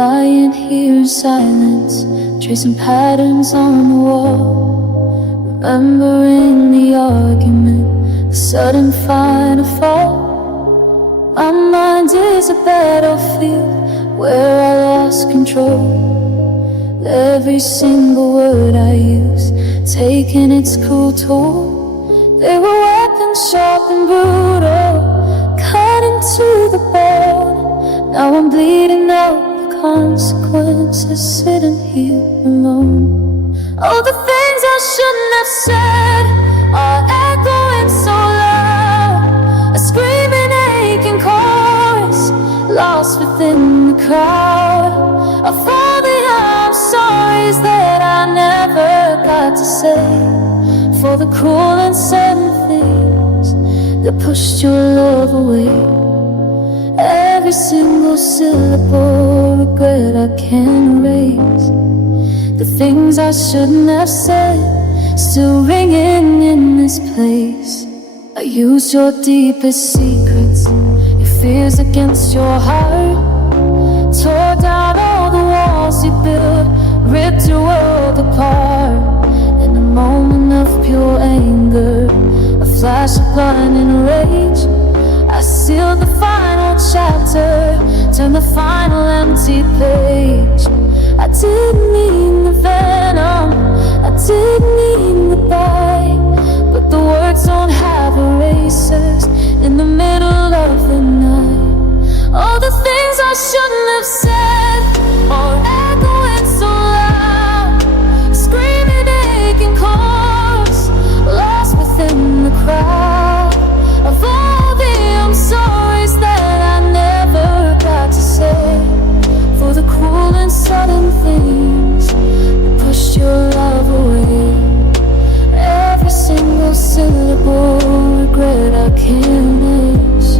lying here in silence, tracing patterns on the wall, remembering the argument, the sudden final fall. My mind is a battlefield where I lost control. Every single word I use taking its cruel toll. They were weapons sharp and brutal, cut into the bone. Now I'm bleeding out the consequences, sitting here alone. All the things I shouldn't have said are echoing so loud, a screaming, aching chorus lost within the crowd of all the I'm sorries that I never got to say, for the cruel and sudden things that pushed your love away. Every single syllable regret I can't erase. The things I shouldn't have said still ringing in this place. I used your deepest secrets, your fears against your heart, tore down all the walls you built, ripped your world apart. In a moment of pure anger, a flash of blinding rage, I sealed the final chapter, turned the final empty page. I didn't mean the venom, I didn't mean the bite, but the words don't have erasers in the middle of the night. All the things I shouldn't have said are echoing so loud, screaming, aching chorus lost within the crowd of all the I'm sorries that I never got to say, for the cruel and sudden things that pushed your love away. Every single syllable regret I can't erase.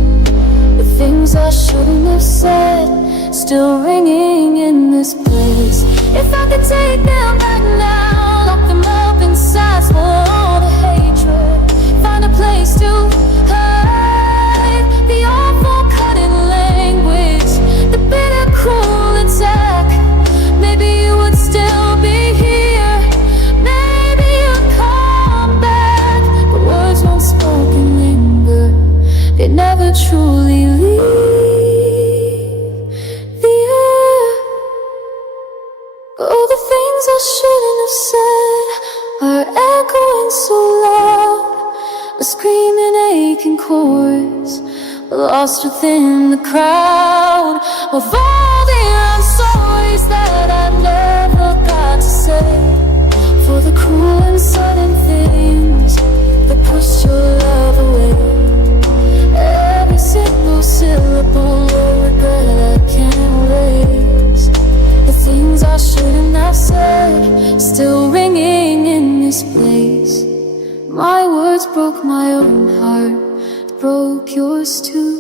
The things I shouldn't have said still ringing in this place. If I could take them back now, lock them up inside, swallow all the hatred, find a place to hide the awful cutting language, the bitter cruel attack. Maybe you would still be here, maybe you'd come back, but words won't spoken linger, they never truly leave the air. Oh, the things I shouldn't have said are echoing so loud, a screaming, aching chorus lost within the crowd of all the I'm sorries that I never got to say, for the cruel and sudden things that pushed your love away. Every single syllable regret I can't erase. The things I shouldn't have said still ringing in this place. My words broke my own heart, broke yours too.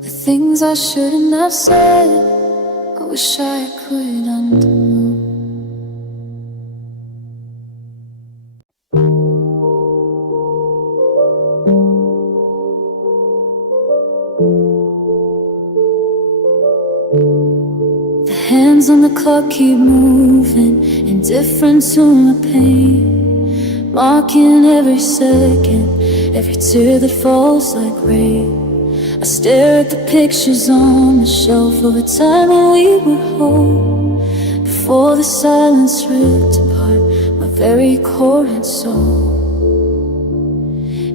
The things I shouldn't have said, I wish I could undo. The hands on the clock keep moving, indifferent to my pain, marking every second, every tear that falls like rain. I stare at the pictures on the shelf of a time when we were whole, before the silence ripped apart my very core and soul.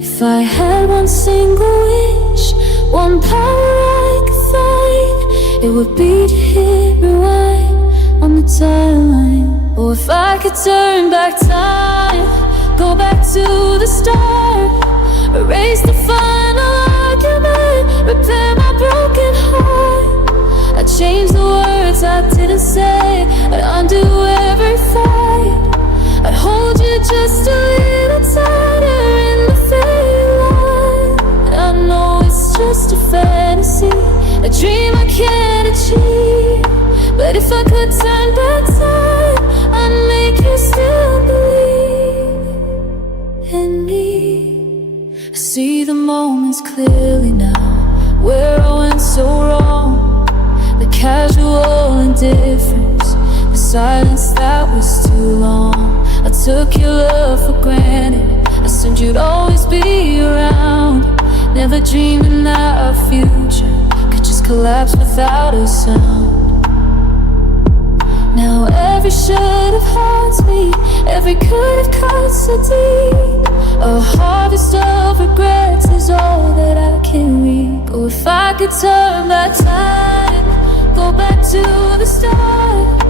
If I had one single wish, one power I could find, it would be to hit rewind on the timeline. Or if I could turn back time, go back to the start, erase the final argument, repair my broken heart. I'd change the words I didn't say, I'd undo every fight, I'd hold you just a little tighter in the fade line. And I know it's just a fantasy, a dream I can't achieve, but if I could turn back time, I'd make you still believe in me. I see the moments clearly now, where I went so wrong, the casual silence that was too long. I took your love for granted, assumed you'd always be around, never dreaming that our future could just collapse without a sound. Now every should've haunts me, every could've cuts so deep. A harvest of regrets is all that I can reap. Oh, if I could turn back time, go back to the start,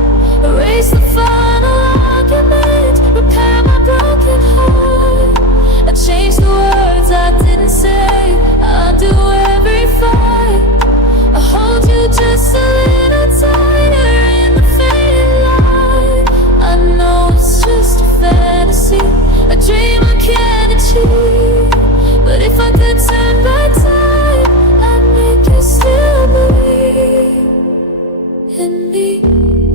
erase the final argument, repair my broken heart. I change the words I didn't say, I do every fight. I hold you just a little tighter in the fading light. I know it's just a fantasy, a dream I can't achieve. But if I could turn back time, I'd make you still believe in me.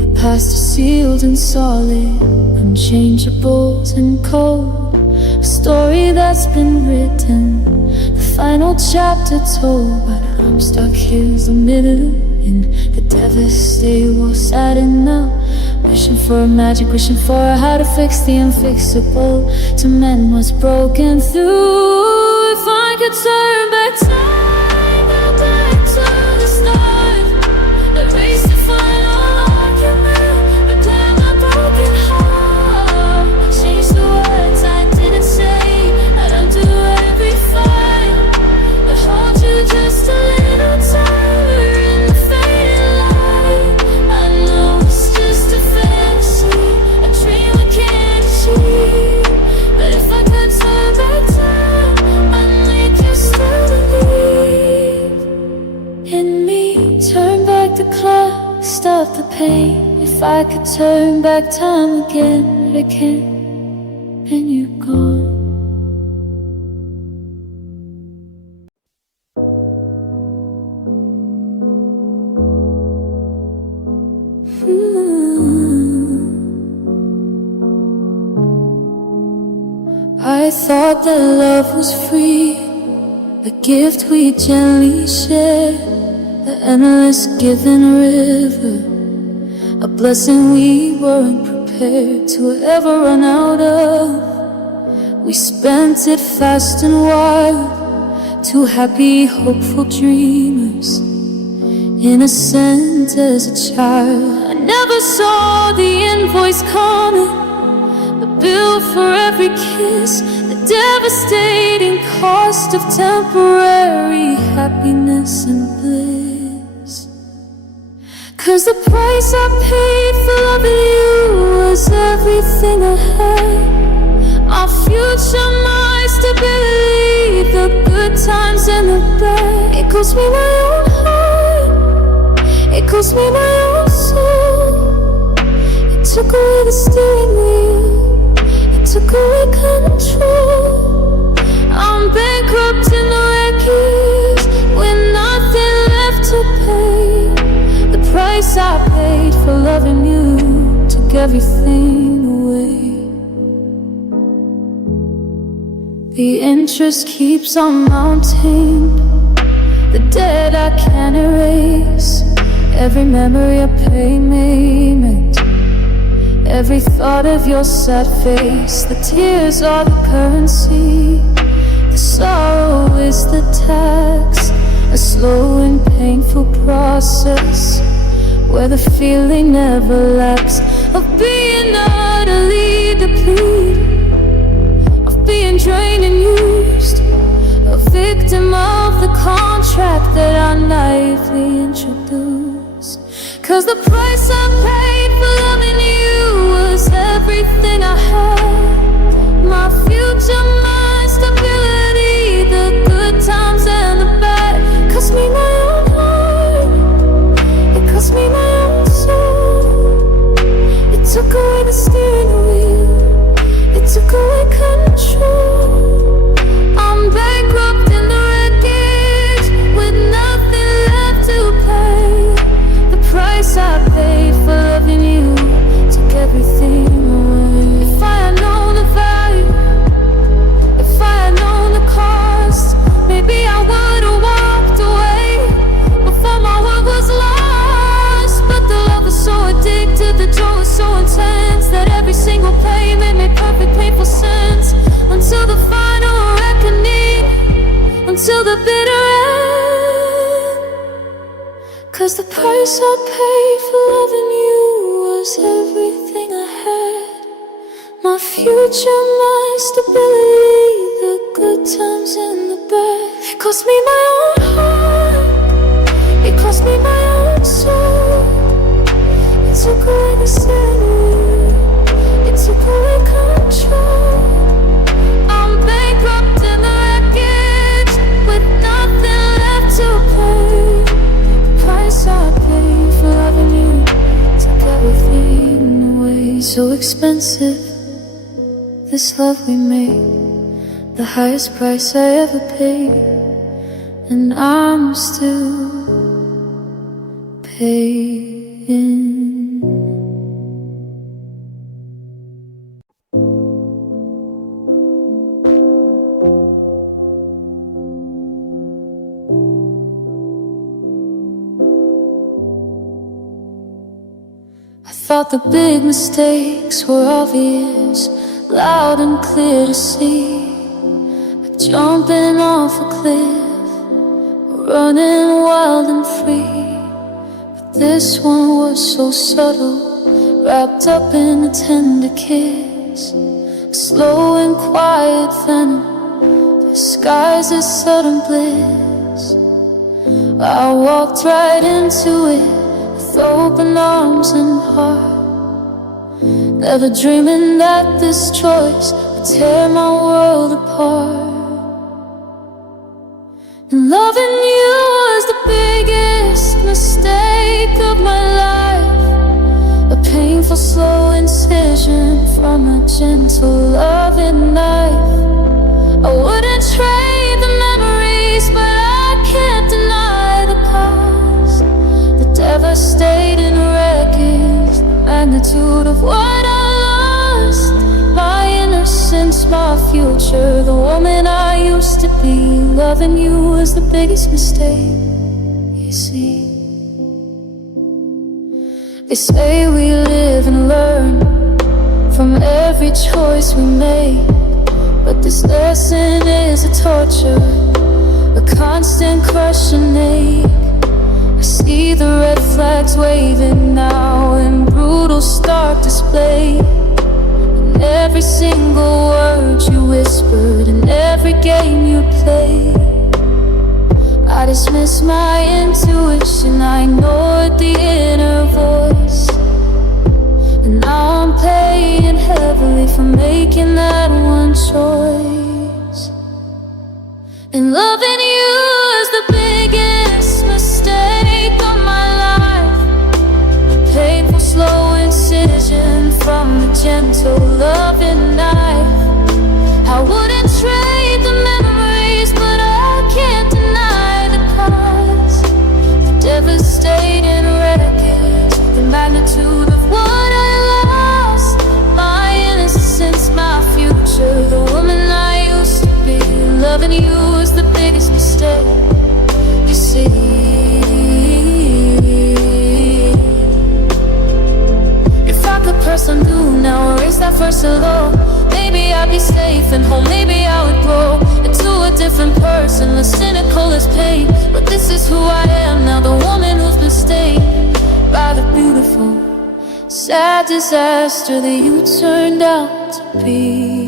The past is sealed and solid, unchangeable and cold. A story that's been written, the final chapter told. But I'm stuck here in the middle, in the devastating, sad enough. Wishing for a magic, wishing for how to fix the unfixable, to mend what's broken through. If I could turn back time, go back to the start, erase the final argument, repair my broken heart. Change the words I didn't say, I'd undo every fight. I hold you just a little tighter in the fading light. I know it's just a fantasy, a dream I can't achieve. But if I could turn back time, I'd make you still believe in me. Turn back the clock, stop the pain. If I could turn back time again, but I can't, and you're gone. I thought that love was free, a gift we gently share, the endless giving river, a blessing we weren't prepared to ever run out of. We spent it fast and wild, two happy, hopeful dreamers, innocent as a child. I never saw the invoice coming, the bill for every kiss, the devastating cost of temporary happiness and bliss. 'Cause the price I paid for loving you was everything I had, my future, my stability, the good times and the bad. It cost me my own heart, it cost me my own soul. It took away the steering wheel, took away control. I'm bankrupt in the wreckage, with nothing left to pay. The price I paid for loving you took everything away. The interest keeps on mounting, the debt I can't erase, every memory a payment, every thought of your sad face. The tears are the currency, the sorrow is the tax, a slow and painful process where the feeling never lacks, of being utterly depleted, of being drained and used, a victim of the contract that I naively introduced. 'Cause the price I paid for loving you was everything I had, my future, my stability, the good times and the bad. It cost me my own heart, it cost me my own soul. It took away the steering wheel, it took away control. I'm bankrupt in the wreckage, with nothing left to pay. The price I paid for loving you took everything away. If I 'Cause the price I paid for loving you was everything I had. My future, my stability, the good times and the bad. It cost me my own heart, it cost me my own soul. It took away the sanity, it took away control. I'm bankrupt in the wreckage, with nothing left to pay. The price I paid for loving you took everything away. So expensive, this love we made, the highest price I ever paid, and I'm still paying. I thought the big mistakes were obvious, loud and clear to see, like jumping off a cliff or running wild and free. But this one was so subtle, wrapped up in a tender kiss, a slow and quiet venom, disguised as sudden bliss. I walked right into it with open arms and heart, never dreaming that this choice would tear my world apart. And loving you was the biggest mistake of my life, a painful slow incision from a gentle loving knife. I wouldn't trade the memories, but I can't deny the past, the devastating wreckage, the magnitude of what I lost. My innocence, my future, the woman I used to be. Loving you was the biggest mistake, you see. They say we live and learn from every choice we make, but this lesson is a torture, a constant crushing ache. I see the red flags waving now in brutal stark display, and every single word you whispered, and every game you played. I dismissed my intuition, I ignored the inner voice, and now I'm paying heavily for making that one choice. And loving you is the biggest mistake of my life, a painful slow incision from a gentle loving knife. I wouldn't trade the memories, but I can't deny the cost, the devastating wreckage, the magnitude of what I lost. My innocence, my future, the woman I used to be. Loving you is the biggest mistake, you see. If I could press undo now, erase that first hello, maybe I'd be safe and home, maybe I would grow into a different person, less cynical as pain. But this is who I am now, the woman who's been stained by the beautiful, sad disaster that you turned out to be.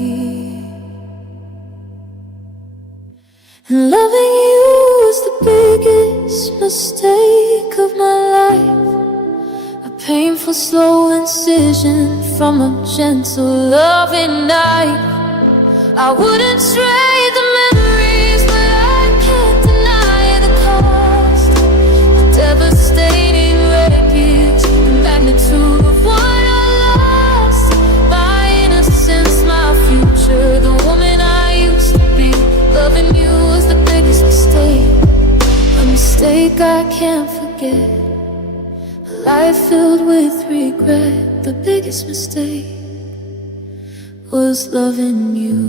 And loving you was the biggest mistake of my life, a painful slow incision from a gentle loving knife. I wouldn't trade the memories, but I can't deny the cost, the devastating wreckage, the magnitude of what I lost. My innocence, my future, the woman I used to be. Loving you was the biggest mistake, a mistake I can't forget. A life filled with regret, the biggest mistake was loving you.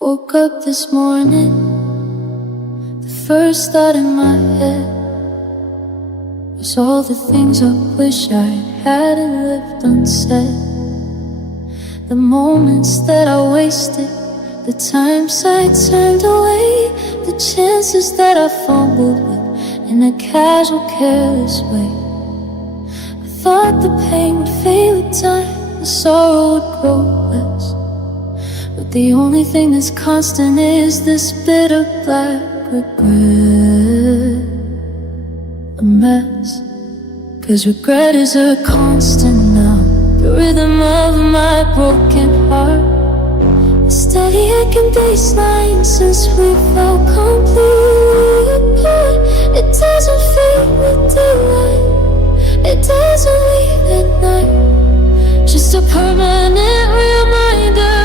Woke up this morning, the first thought in my head was all the things I wish I hadn't left unsaid, the moments that I wasted, the times I turned away, the chances that I fumbled with, in a casual, careless way. I thought the pain would fade with time, the sorrow would grow less. But the only thing that's constant is this bitter black regret. A mess, 'cause regret is a constant now, the rhythm of my broken heart. A steady aching baseline since we fell completely apart. It doesn't fade with daylight, it doesn't leave at night. Just a permanent reminder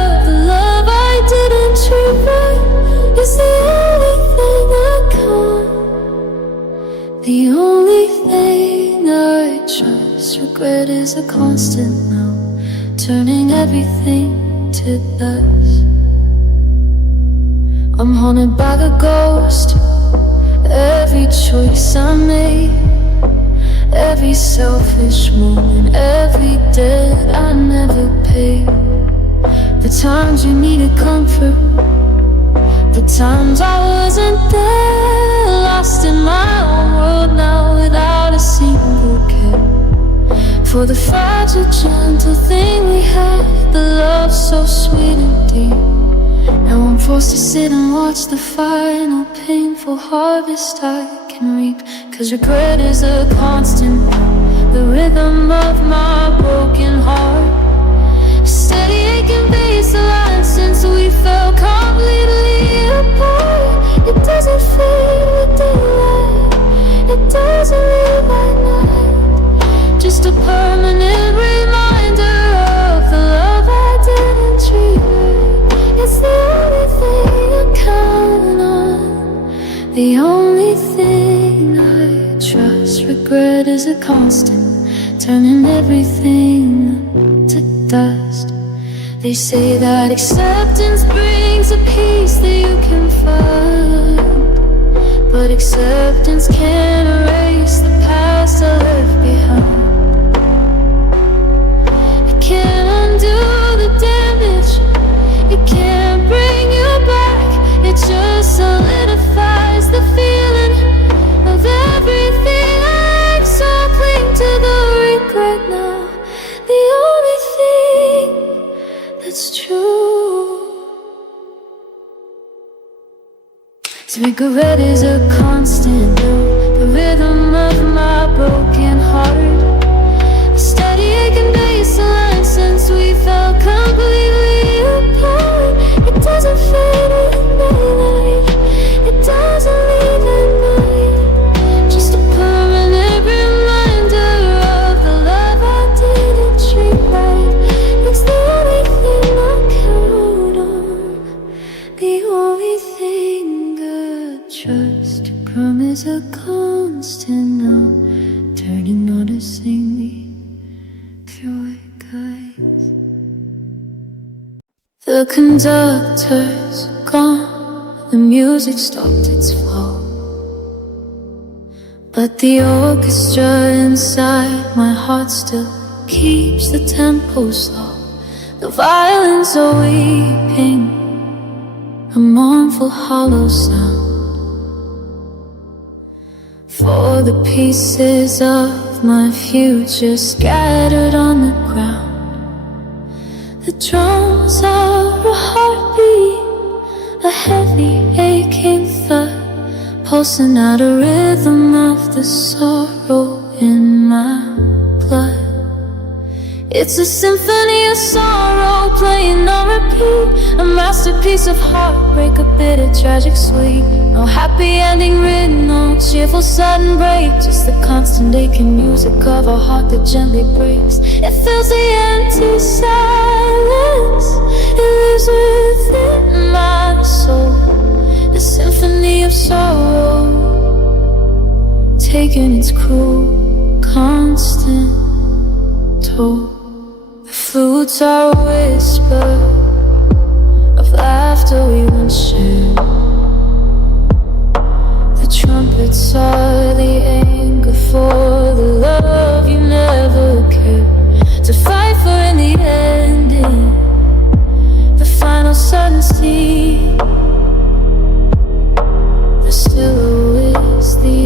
of the love I didn't treat right. It's the only thing I count, the only thing I trust. Regret is a constant now, turning everything to dust. I'm haunted by the ghost, every choice I made, every selfish moment, every debt I never paid. The times you needed comfort, the times I wasn't there, lost in my own world now without a single care. For the fragile, gentle thing we had, the love so sweet and deep. Now I'm forced to sit and watch the final painful harvest I can reap. 'Cause regret is a constant, the rhythm of my broken heart. Steady aching baseline since we fell completely apart. It doesn't fade with daylight, it doesn't leave at night. Just a permanent reminder of the love I didn't treat right. It's the only thing I count on, the only thing I trust. Regret is a constant, turning everything to dust. They say that acceptance brings a peace that you can find, but acceptance can't erase the past I left behind. It can't undo the damage, it can't bring you back. It just solidifies the feeling of everything I've so cling to the regret now, the only thing that's true. So regret is a constant now, the rhythm of my broken heart. A steady aching baseline since we fell completely apart. It doesn't fade with daylight, it doesn't leave at night. Just a permanent reminder of the love I didn't treat right. It's the only thing I count on, the only thing I trust. Promise a constant now, turning noticingly through it, guys. The conductor's gone, the music stopped its flow, but the orchestra inside my heart still keeps the tempo slow. The violins are weeping, a mournful hollow sound, for the pieces of my future scattered on the ground. The drums are a heartbeat, a heavy aching thud, pulsing out a rhythm of the sorrow in my blood. It's a symphony of sorrow playing on repeat, a masterpiece of heartbreak, a bitter, tragic, sweet. No happy ending written, no cheerful sudden break, just the constant aching music of a heart that gently breaks. It fills the empty silence, it lives within my soul. The symphony of sorrow, taking its cruel, constant toll. The flutes are a whisper of laughter we once shared. The trumpets are the anger for the love you never cared to fight for in the ending. The final sudden scene, the silhouette is the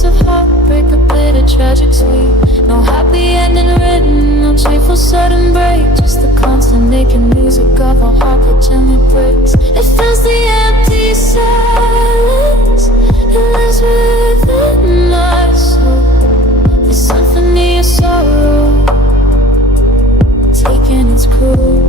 masterpiece of heartbreak, a bit of tragic sweet. No happy ending written, no cheerful sudden break. Just the constant making music of a heart that gently breaks. It fills the empty silence, it lives within my soul. The symphony of sorrow, taking its cruel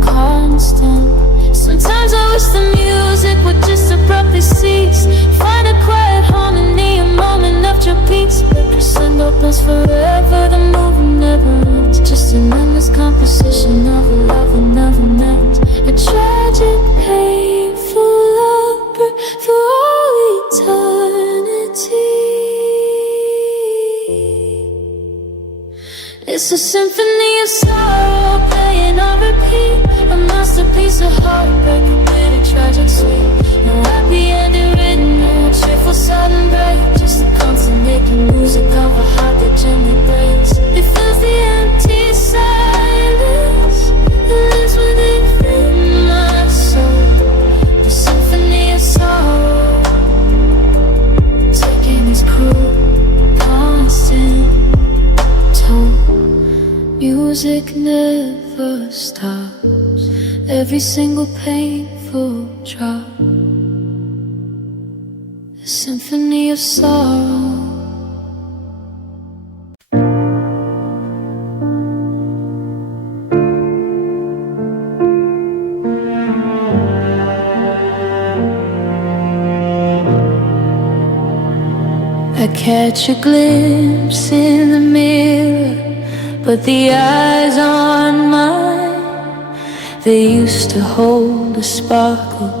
constant. Sometimes I wish the music would just abruptly cease. Find a quiet harmony, a moment of your peace. But crescendo opens forever, the movement never ends. Just an endless composition of a love that never meant. A tragic, painful opera for all eternity. It's a symphony of sorrow playing on repeat. A masterpiece of heartbreak, a bit of tragic sweet. No happy ending written, no cheerful sudden break. Just a constant making music of a heart that gently breaks. It fills the empty silence, it lives within my soul. The symphony of sorrow, taking its cruel constant toll. Music never stops, every single painful drop. The symphony of sorrow. I catch a glimpse in the mirror, but the eyes aren't mine. They used to hold a sparkle,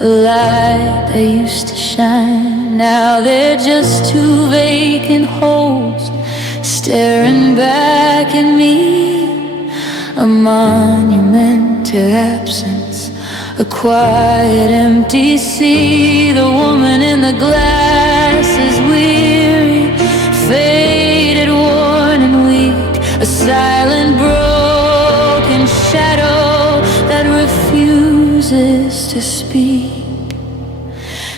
a light that used to shine. Now they're just two vacant holes staring back at me. A monument to absence, a quiet empty sea. The woman in the glass is weary, faded, worn and weak. A silent, broken shadow that refuses to speak.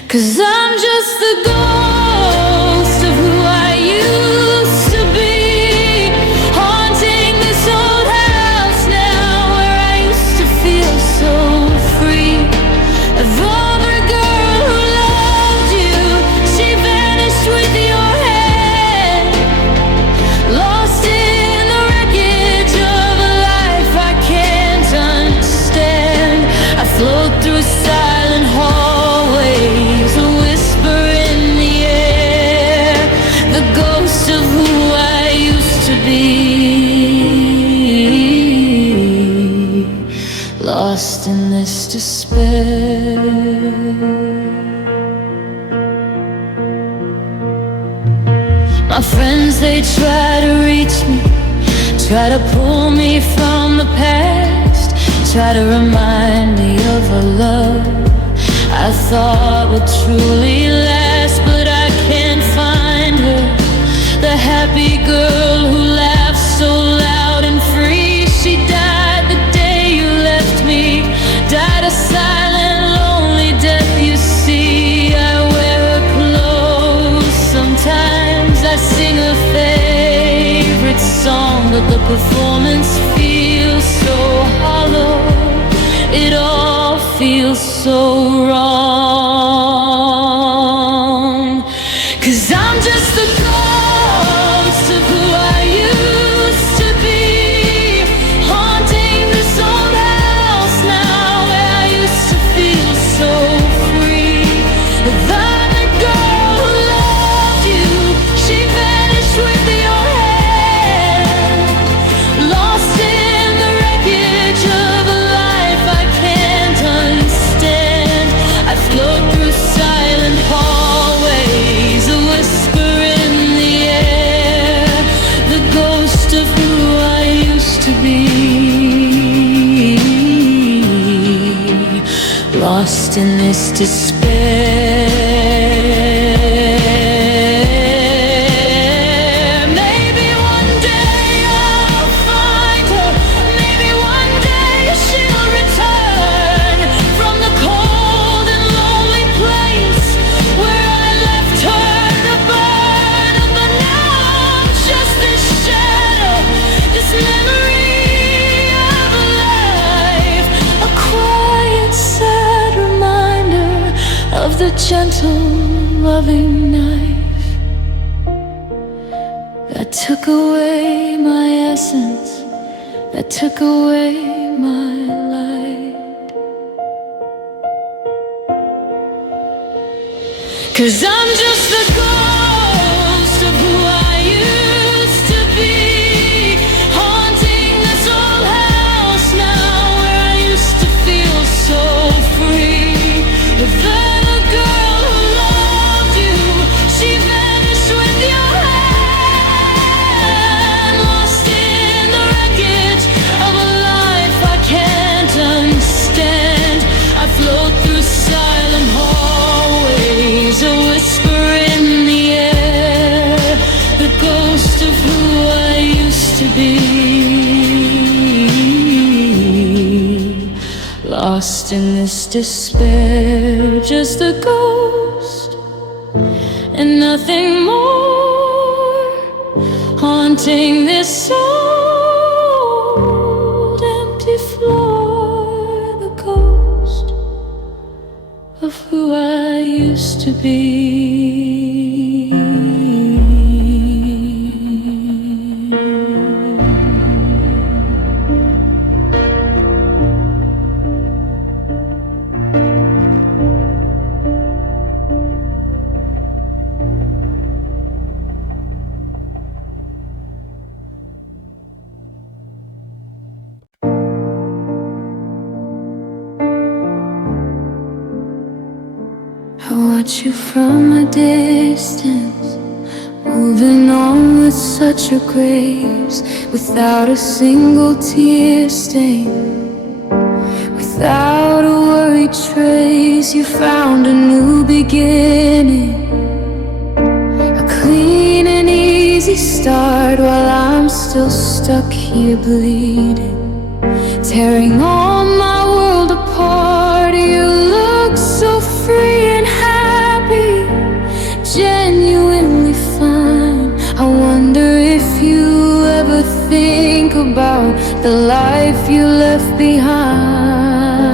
'Cause I'm just the ghost of who I used to be, haunting this old house now where I used to feel so free. Of the girl who loved you, she vanished with your hand, lost in the wreckage of a life I can't understand. I float through silent hallways, a whisper in the air, the ghost of who I used to be, lost in this despair. My friends, they try to reach me, try to pull me from the past, try to remind me of a love I thought would truly last. But I can't find her, the happy girl who laughs so loud and free. She died the day you left me, died a silent, lonely death, you see. I wear her clothes sometimes, I sing her favorite song, but the performance feels so hollow, it all feels so wrong. 'Cause I'm just the ghost of who I used to be, haunting this old house now where I used to feel so free. The girl who loved you, she vanished with your hand, lost in the wreckage of a life I can't understand. I float through silent hallways, a whisper in the air, the ghost of who I used to be, lost in this despair. Maybe one day I'll find her, maybe one day she'll return from the cold and lonely place where I left her to burn. a gentle, loving knife that took away my essence, that took away my light. 'Cause I'm just the ghost of who I used to be, haunting this old house now where I used to feel so free. The little girl who loved you, she vanished with your hand, lost in the wreckage of a life I can't understand. I float through silent hallways, a whisper in the air, the ghost of who I used to be. Lost in this despair, just a ghost and nothing more, haunting this old empty floor, the ghost of who I used to be. I watch you from a distance, moving on with such a grace, without a single tear stain, without a worried trace. You found a new beginning, a clean and easy start, while I'm still stuck here bleeding, tearing all my world apart. You look so free and happy, genuinely fine. I wonder if you ever think about the life you left behind.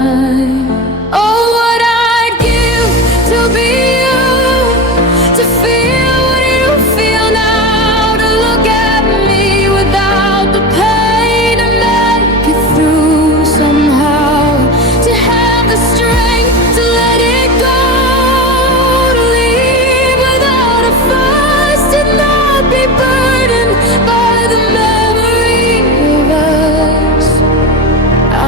Oh, what I'd give to be you, to feel what you feel now, to look at me without the pain, to make it through somehow, to have the strength to let it go, to leave without a fuss, to not be burdened by the memory of us.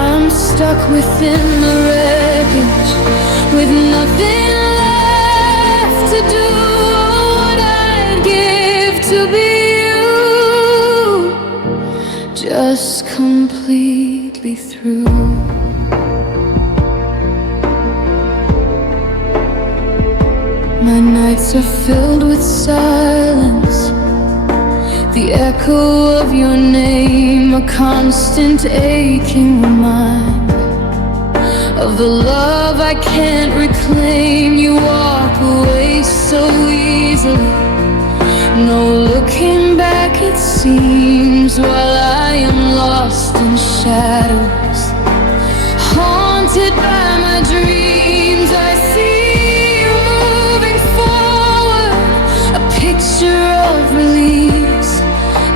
I'm stuck within the wreckage, with nothing left to do. What I'd give to be you, just completely through. My nights are filled with silence, the echo of your name, a constant aching reminder of the love I can't reclaim. You walk away so easily, no looking back it seems, while I am lost in shadows, haunted by my dreams. I see you moving forward, a picture of release,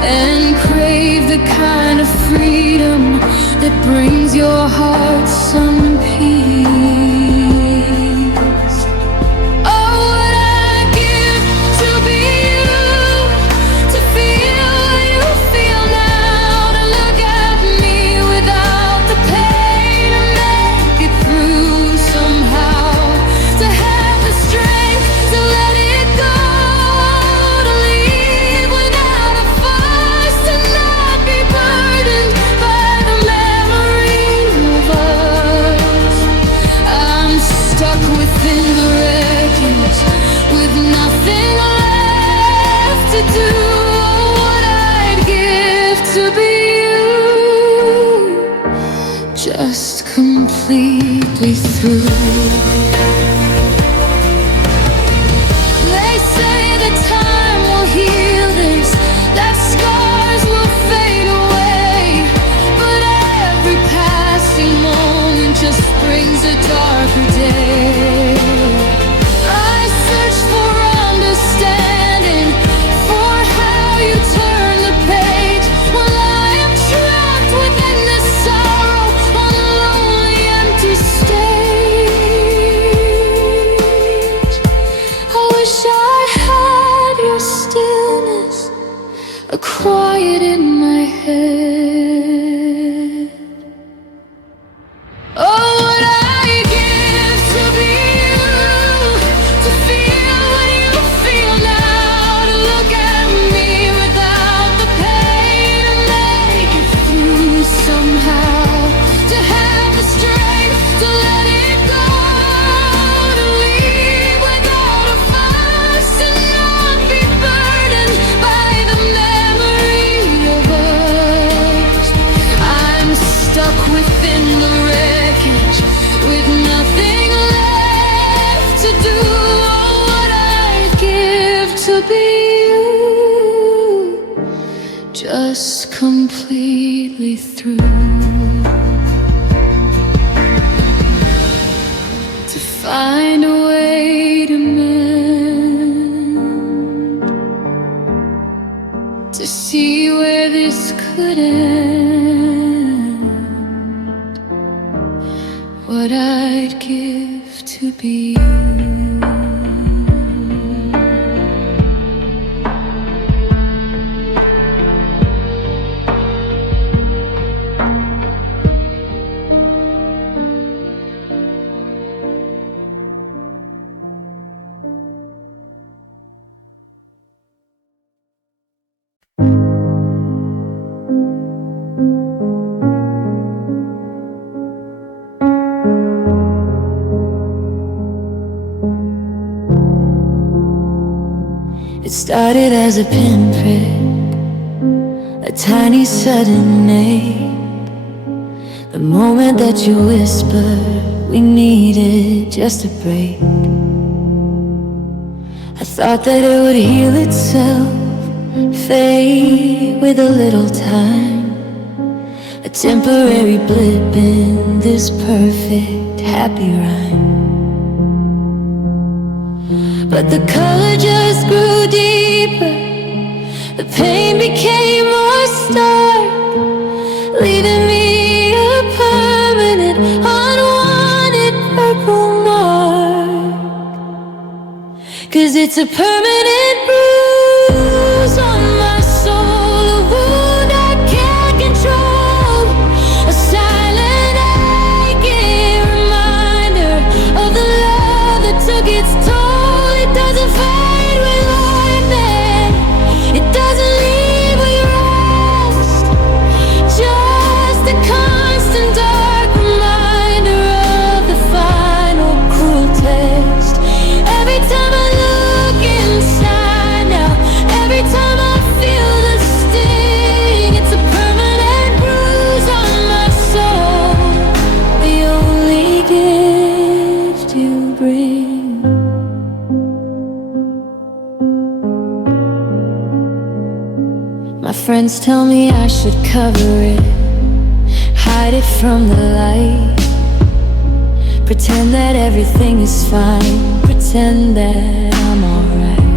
and crave the kind of freedom that brings your heart some peace. Oh, what I'd give to be you, to feel what you feel now, to look at me without the pain, to make it through somehow, to have the strength to let it go, to leave without a fuss, to not be burdened by the memory of us. I'm stuck within the wreckage, with nothing left to do. What I'd give to be you, just completely through. They say that time will heal this, that scars will fade away, but every passing moment just brings a darker day. a quiet in my head. Oh, what I give to be you, to feel what you feel now, to look at me without the pain and make it through somehow, to have the strength to let it go, to leave without a fuss and not be burdened by the memory of us. I'm stuck within the wreckage with nothing left to do. Oh, what I'd give to be you, just completely through. To find a way to mend, to see where this could end. What I'd give to be you. It started as a pinprick, a tiny sudden ache. The moment that you whispered we needed just a break. I thought that it would heal itself, fade with a little time, a temporary blip in this perfect happy rhyme. But the color just grew deeper, the pain became more stark, leaving me a permanent, unwanted purple mark. 'Cause it's a permanent bruise on my soul, a wound I can't control, a silent aching reminder of the love that took its toll. It doesn't fade with ointment, it doesn't leave with rest, just a constant dark reminder of the final cruel test. Every time I look inside now, every time I feel the sting, it's a permanent bruise on my soul, the only gift you bring. My friends tell me I should cover it, hide it from the light, pretend that everything is fine, pretend that I'm alright.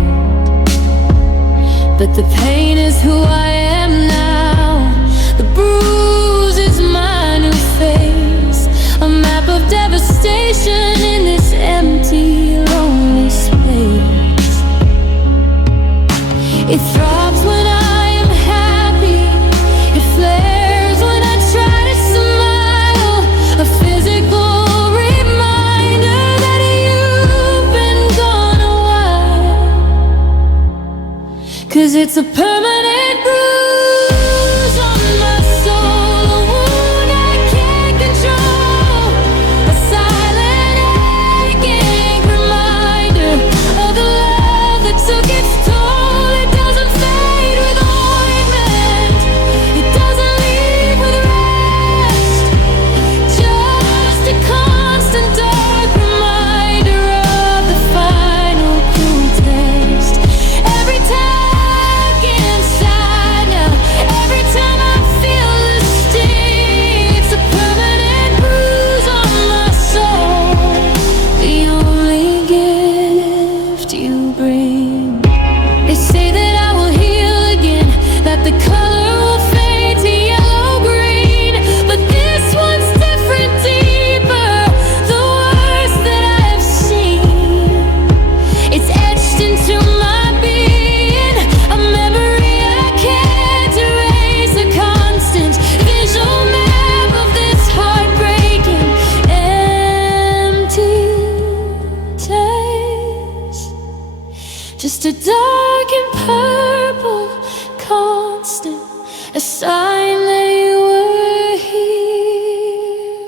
But the pain is who I am now, the bruise is my new face, a map of devastation in this empty, lonely space. It throbs when I am happy, it flares when I try to smile, a physical reminder that you've been gone a while. 'Cause it's a permanent bruise on my soul, a wound I can't control, a silent aching reminder of the love that took its toll. It doesn't fade with ointment, it doesn't leave with rest, just a constant dark reminder of the final cruel test. Every tag inside dark and purple, constant, a sign that you were here.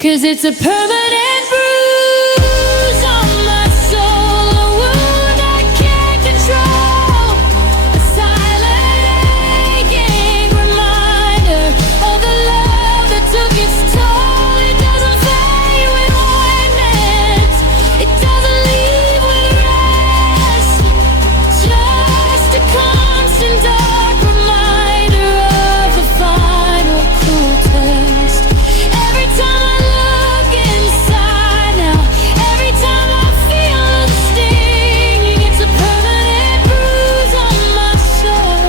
'Cause it's a permanent bruise on my soul, a wound I can't control, a silent aching reminder of the love that took its toll. It doesn't fade with ointment, it doesn't leave with rest, just a constant dark reminder of the final cruel test. Every time I look inside now, every time I feel the sting, it's a permanent bruise on my soul,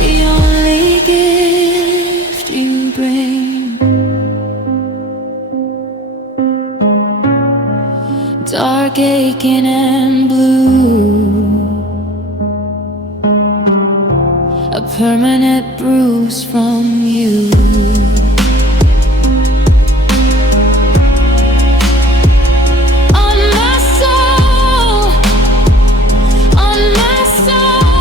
the only gift you bring. Dark, aching, and blue, a permanent bruise from you. On my soul, on my soul.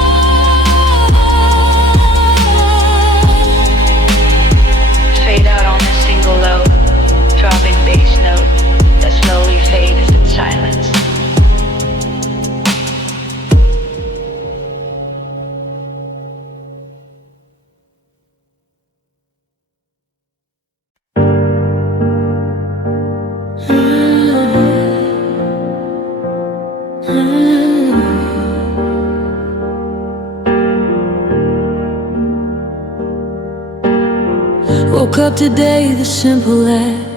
Fade out on a single low, dropping bass note that slowly fades in silence. Woke up today, the simple act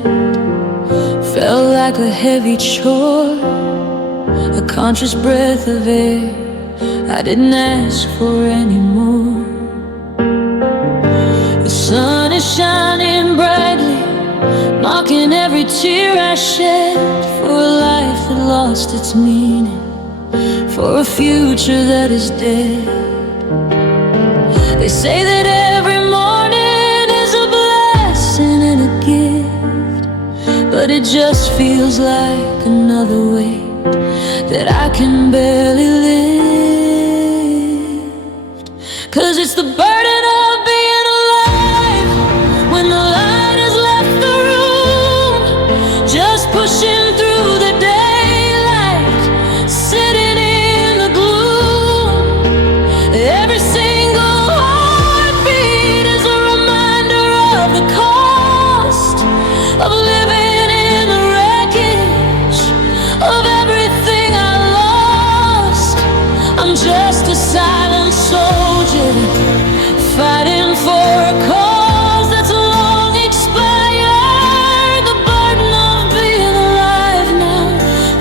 felt like a heavy chore, a conscious breath of air I didn't ask for anymore. The sun is shining brightly, mocking every tear I shed, for a life that lost its meaning, for a future that is dead. They say that every morning is a blessing and a gift, but it just feels like another weight that I can barely lift. 'Cause it's the burden of being alive when the light has left the room, just pushing through the daylight, sitting in the gloom. Every single heartbeat is a reminder of the cost of living in the wreckage of everything I lost. I'm just a silent soldier, fighting for a cause that's long expired. The burden of being alive now,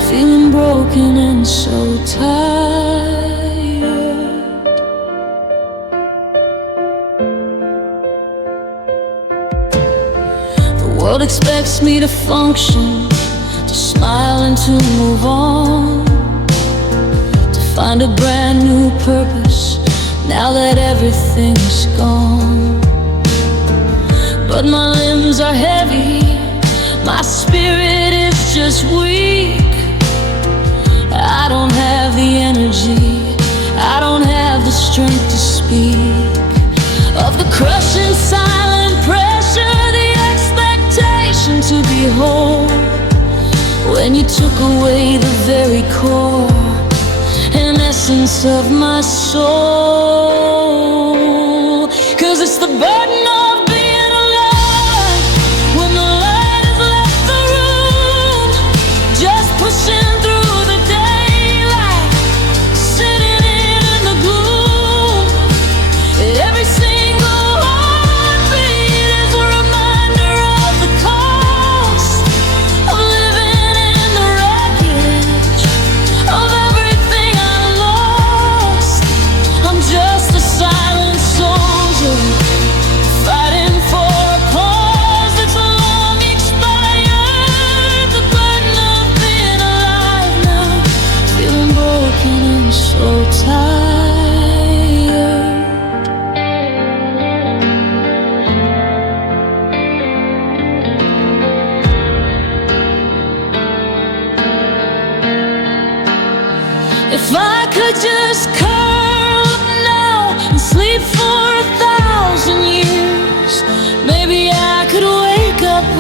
feeling broken and so tired. The world expects me to function, to smile and to move on, to find a brand new purpose now that everything's gone. But my limbs are heavy, my spirit is just weak. I don't have the energy, I don't have the strength to speak of the crushing silent pressure, the expectation to be whole, when you took away the very core and essence of my soul. 'Cause it's the burden of being alive when the light has left the room, just pushing through the daylight, sitting in the gloom. Every single heartbeat is a reminder of the cost of living in the wreckage of everything I lost. I'm just a silent soldier,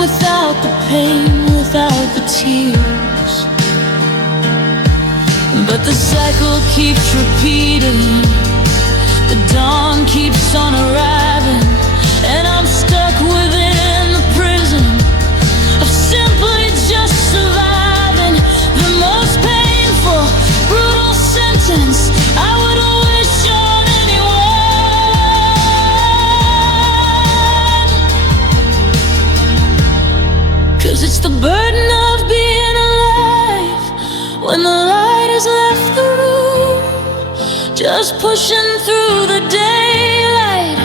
without the pain, without the tears. But the cycle keeps repeating, the dawn keeps on arriving, and I'm stuck within the prison of simply just surviving. The most painful, brutal sentence I would wish on anyone. 'Cause it's the burden of being alive when the light has left the room, just pushing through the daylight,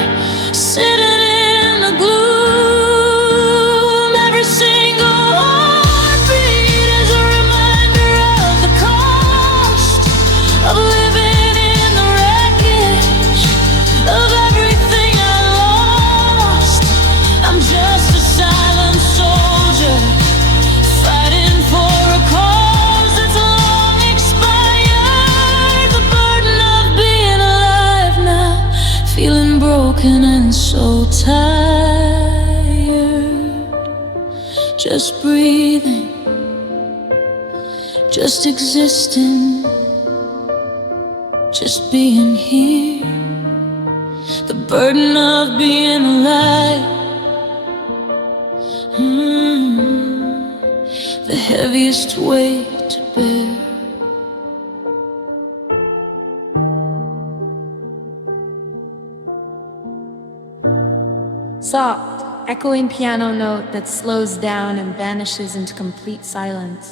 sitting in the gloom. Every single heartbeat is a reminder of the cost of living in the wreckage of everything I lost. I'm just a silent soldier fighting for a cause that's long expired. The burden of being alive now, feeling broken and so tired. Just breathing, just existing, just being here. The burden of being alive, the heaviest weight to bear. Soft, echoing piano note that slows down and vanishes into complete silence.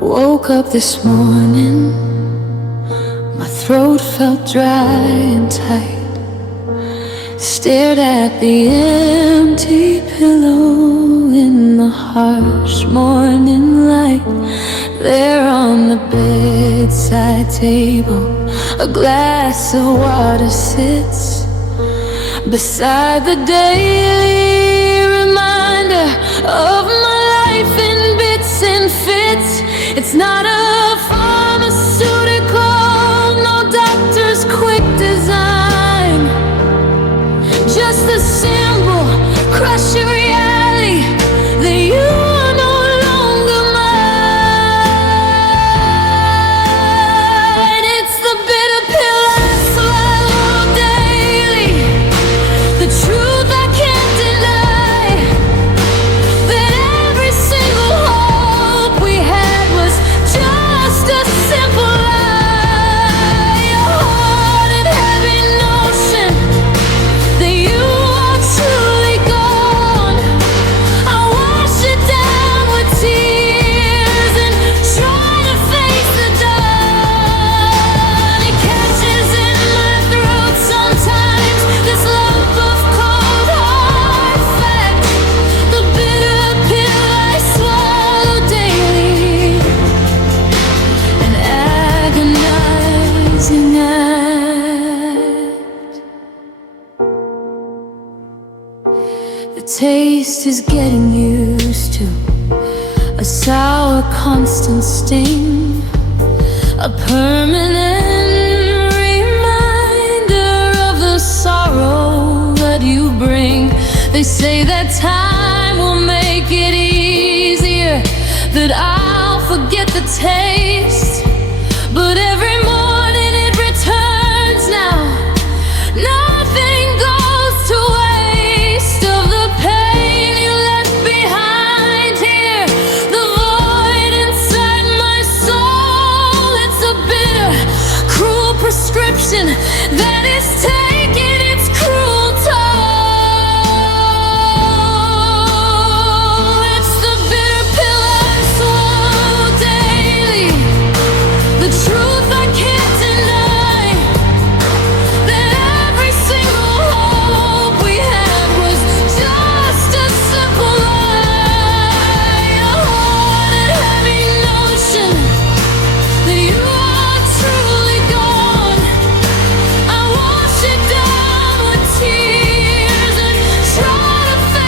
Woke up this morning, my throat felt dry and tight. Stared at the empty pillow in the harsh morning light. There on the bedside table, a glass of water sits beside the daily reminder of my life in bits and fits. It's not a pharmaceutical, no doctor's quick design, just a symbol, crushing reality that you are no longer mine. It's the bitter pill I swallow daily, the truth I can't deny, that every single hope we had was just a simple lie. A hard and heavy notion that you are truly gone. I wash it down with tears and try to face the dawn. It catches in my throat sometimes, this lump of cold hard fact, the bitter pill I swallow daily, an agonizing act. The taste is getting used to, a sour constant sting, a permanent reminder of the sorrow that you bring. They say that time will make it easier, that I'll forget the taste, but every morning it returns now. Nothing goes to waste of the pain you left behind here, the void inside my soul. It's a bitter, cruel prescription that is taking its cruel toll. It's the bitter pill I swallow daily, the truth I can't deny, that every single hope we had was just a simple lie. A hard and heavy notion that you are truly gone. I wash it down with tears and try to face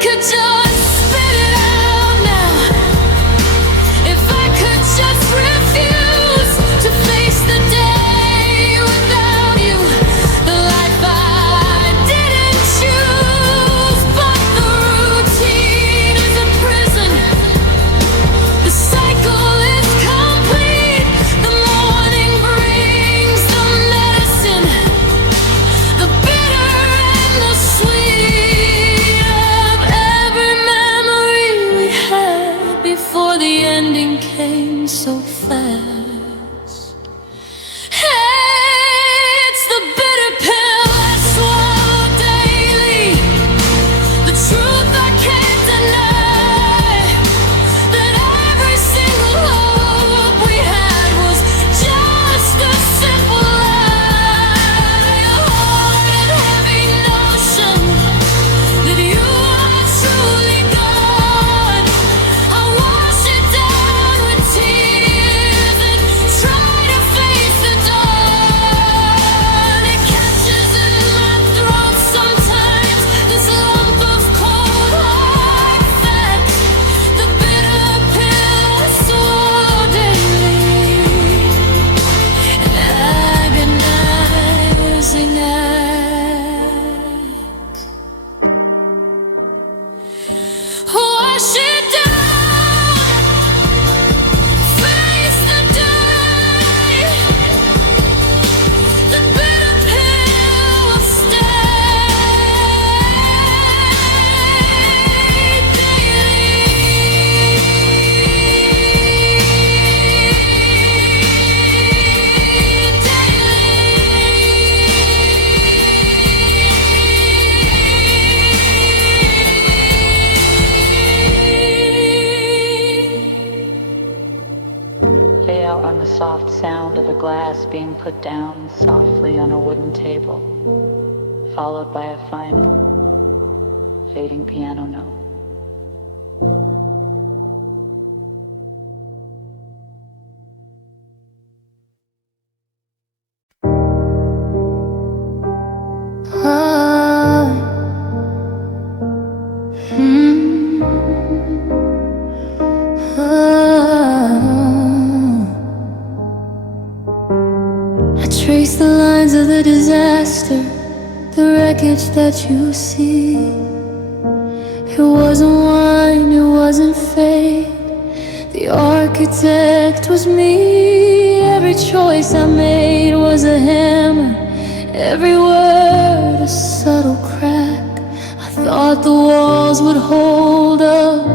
could just spit it out now, if I could just refuse to face the day without you, the life I didn't choose. But the routine is a prison, the cycle is complete. The morning brings the medicine, the bitter and the sweet of every memory we had before the ending came so fast. It's the bitter pill I swallow daily, the truth I can't deny, that every single hope we had was just a simple lie. A hard and heavy notion that you are truly gone. I wash it down with tears and try to face the dawn. It catches in my throat sometimes, this lump of cold hard fact, the bitter pill I swallow daily, an agonizing act. Wash it down, face the day, the bitter pill will Fade out on the soft sound of a glass being put down softly on a wooden table, followed by a final, fading piano note. I trace the lines of the disaster, the wreckage that you see. It wasn't wine, it wasn't fate, the architect was me. Every choice I made was a hammer, every word a subtle crack. I thought the walls would hold up,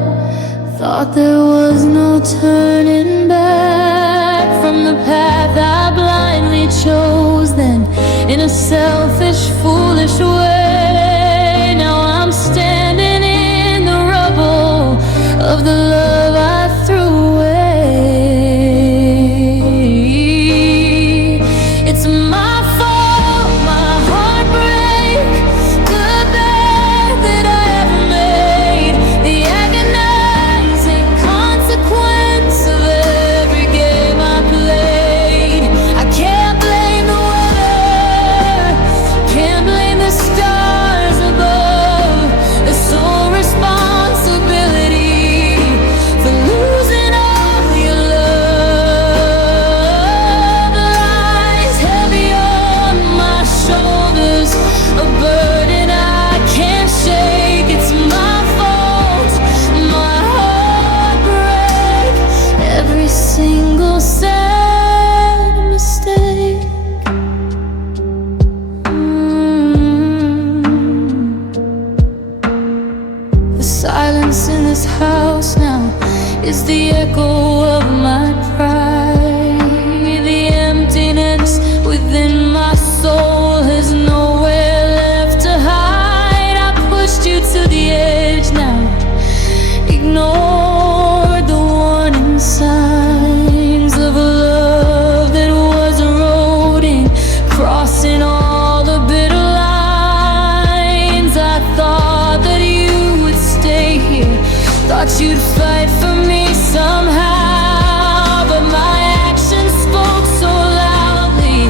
thought there was no turning back from the path I blindly chose. Then, in a selfish, foolish way, now I'm standing in the rubble of the love I threw away. It's my fault, my heartbreak, the bed that I ever made, the agonizing consequence of every game I played. I can't blame the weather, can't blame the stars above. The sole responsibility for losing all your love lies heavy on my shoulders, a burden I can't shake. It's my fault, my heartbreak, every single sad mistake. The silence in this house now is the echo of my pride. The emptiness within my soul has nowhere left to hide. I pushed you to the edge now, ignored the warning signs of a love that was eroding, crossing all the bitter lines. I thought that you would stay here, thought you'd fight for me somehow, but my actions spoke so loudly,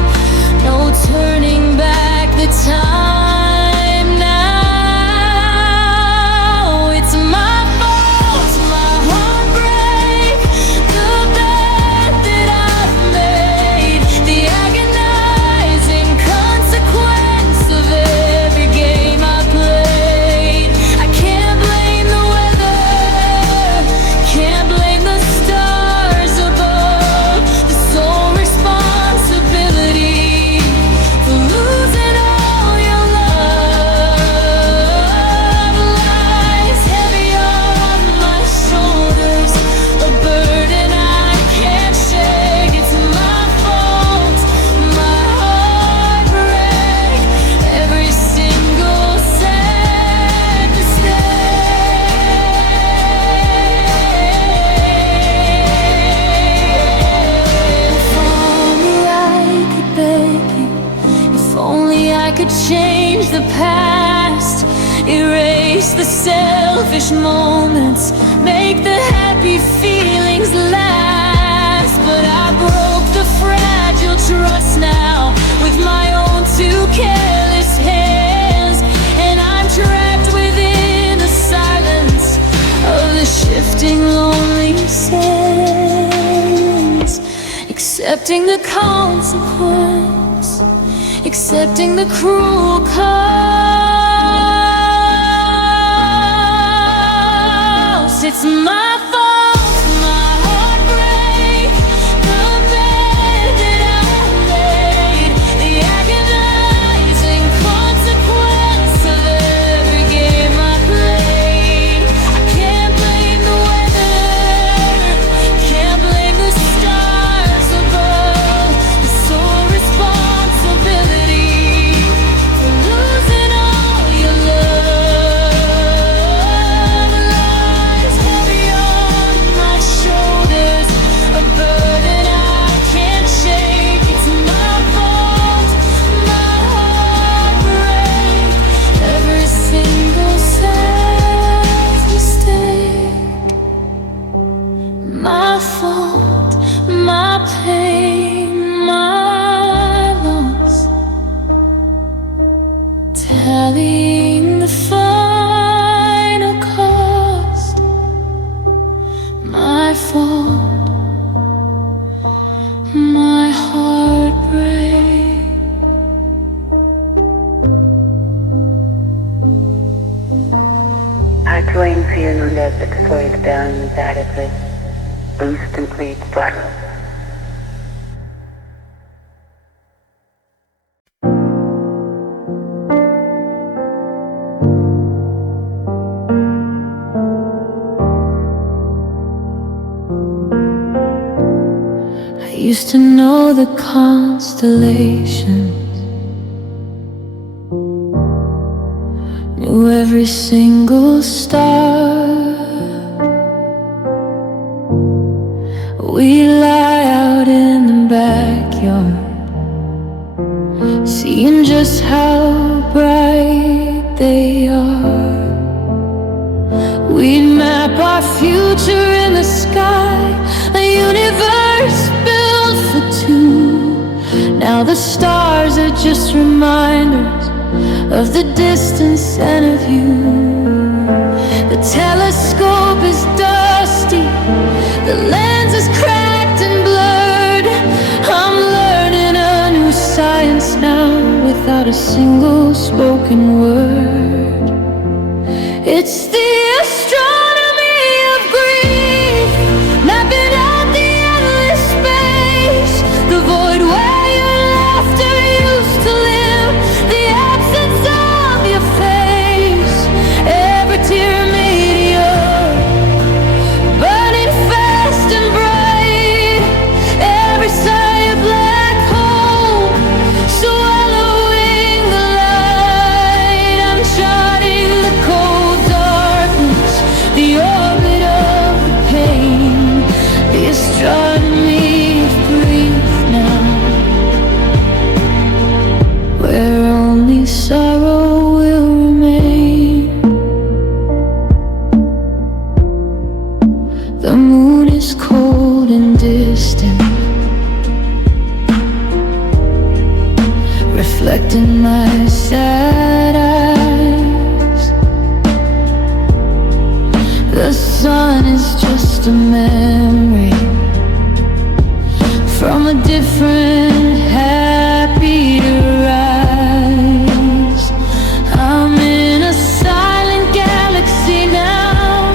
no turning back the time now. erase the selfish moments, make the happy feelings last. But I broke the fragile trust now with my own two careless hands, and I'm trapped within the silence of the shifting lonely sands. Accepting the consequence, accepting the cruel cost. It's my fault, my heartbreak, the bed that I made, the agonizing consequence of every game I played. I can't blame the weather, can't blame the stars above. The sole responsibility for losing all your love lies heavy on my shoulders, a burden I can't shake. It's my fault, my heartbreak, every single sad mistake. My fault, my pain, my loss, tallying the final cost. My fault, my heartbreak. hauntingly that slows down methodically, instantly bottle. I used to know the constellations, knew every single star. We lie out in the backyard, seeing just how bright they are. We'd map our future in the sky, a universe built for two. Now the stars are just reminders of the distance and of you. The telescope is dusty, the lens is cracked and blurred. I'm learning a new science now without a single spoken word. It's the astronomy of grief, mapping out the endless space, the void where your laughter used to live, the absence of your face, every tear a meteor, burning fast and bright, every sigh a black hole, swallowing the light. I'm charting the cold darkness, the orbit of the pain, the astronomy of grief now, where only sorrow will remain. The moon is cold and distant, reflecting my sad eyes. The sun is just a memory from a different happy to rise. I'm in a silent galaxy now,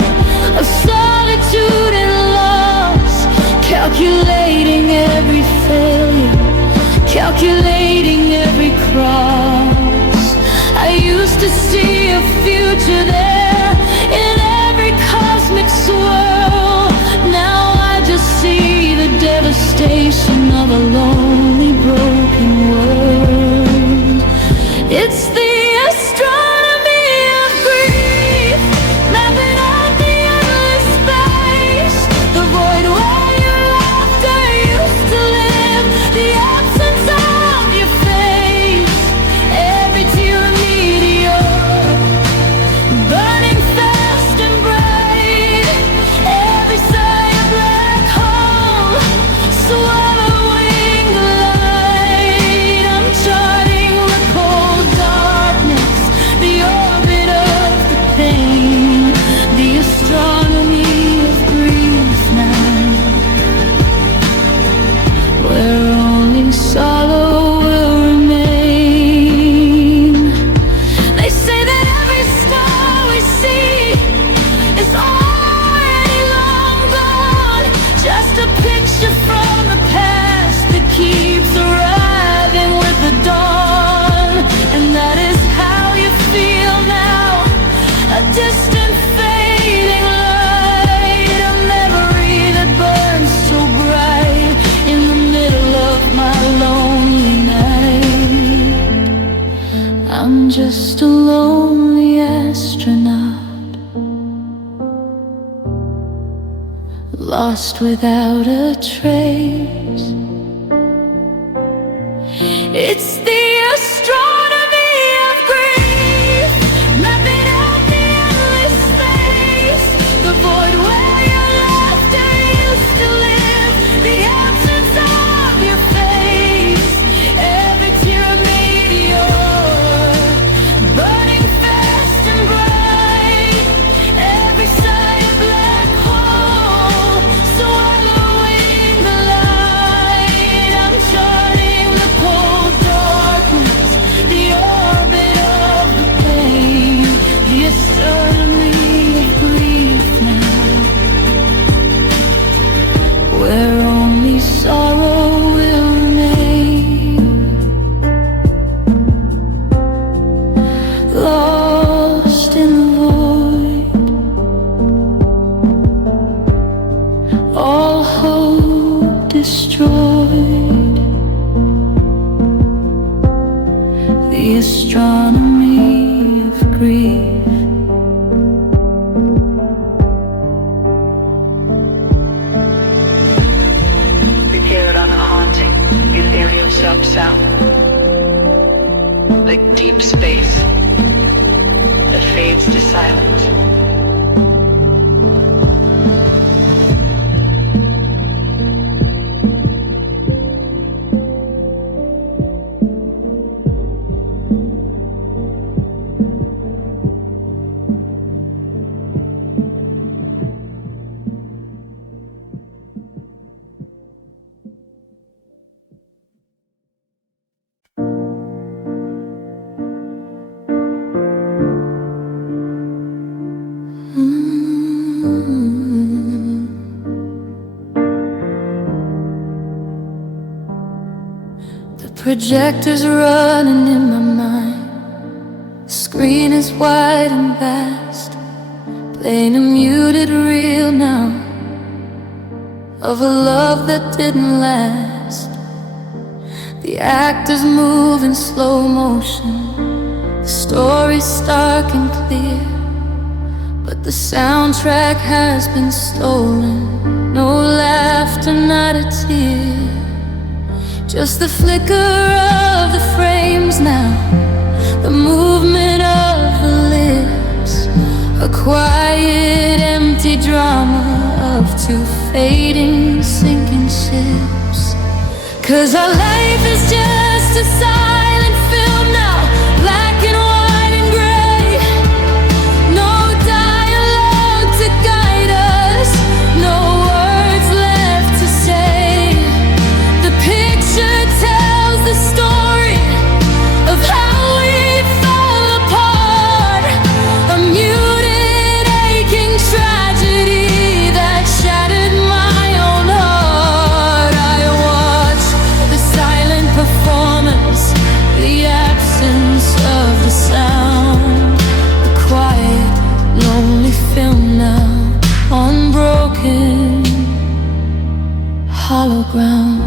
of solitude and loss, calculating every failure, calculating every cross. I used to see a future there in every cosmic swirl. Now I just see the devastation of a lonely, broken world. It's the astronomy of grief, mapping out the endless space, the void where your laughter used to live, the absence of your face, every tear a meteor, lost without a trace. It's the astronomy of grief, mapping out the endless space, the void where your laughter used to live, the absence of your face, every tear a meteor, burning fast and bright, every sigh a black hole, swallowing the light. I'm charting the cold darkness, the orbit of the pain, the astronomy of grief now, where only sorrow will remain. Lost in the void, all hope destroyed, the astronomy of grief. Prepared on a haunting, ethereal sub-sound, like deep space that fades to silence. The projector's running in my mind, the screen is wide and vast, playing a muted reel now of a love that didn't last. The actors move in slow motion, the story's stark and clear, but the soundtrack has been stolen. No laughter, not a tear, just the flicker of the frames now, the movement of the lips, a quiet, empty drama of two fading, sinking ships. 'Cause our life is just a silent film now, black and white and gray. No dialogue to guide us, no words left to say. The picture tells the story of how we fell apart, a muted, aching tragedy that shattered my own heart. I watch the silent performance, the absence of the sound, the quiet, lonely film now on broken, hollow ground.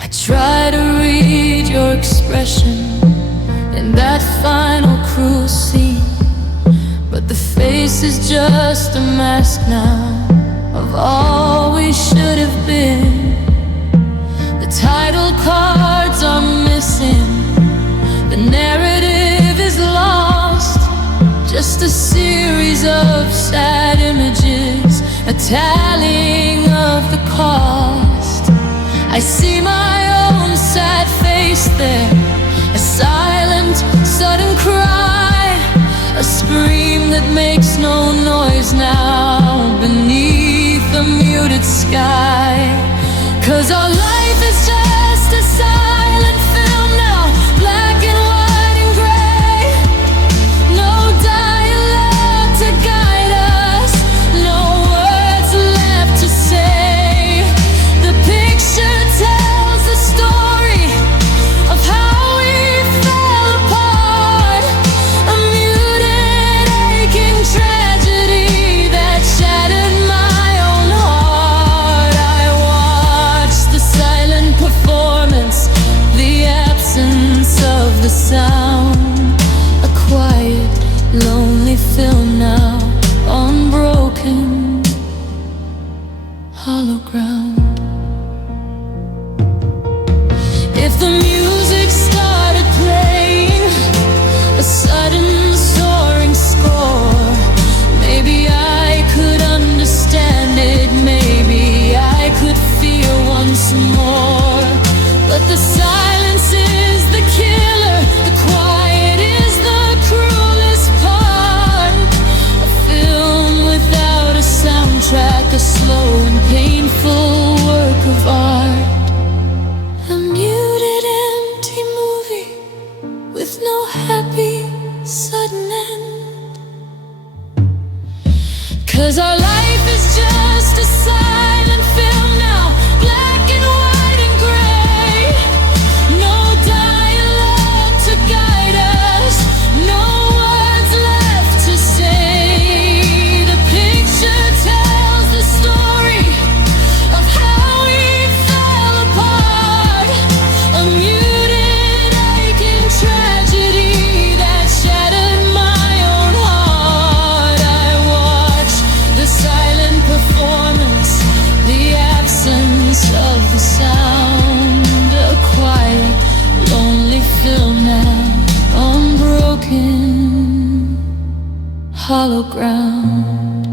I try to read your expression in that final cruel scene, but the face is just a mask now of all we should have been. The title cards are missing, the narrative is lost, just a series of sad images, a tallying of the cost. I see my own sad face there, a silent, sudden cry, a scream that makes no noise now beneath the muted sky. 'Cause our life is just a silent film now, black and white and gray. No dialogue to guide us, no words left to say. The picture tells the story of how we fell apart, a muted, aching tragedy that shattered my own heart. I watched the silent 'Cause our life is just a silent film now, black and white and gray. No dialogue to guide us, no words left to say. The picture tells the story of how we fell apart, a muted, aching tragedy that shattered my own heart. I watched the silent performance, the absence of the sound, a quiet, lonely film now, unbroken, hollow ground.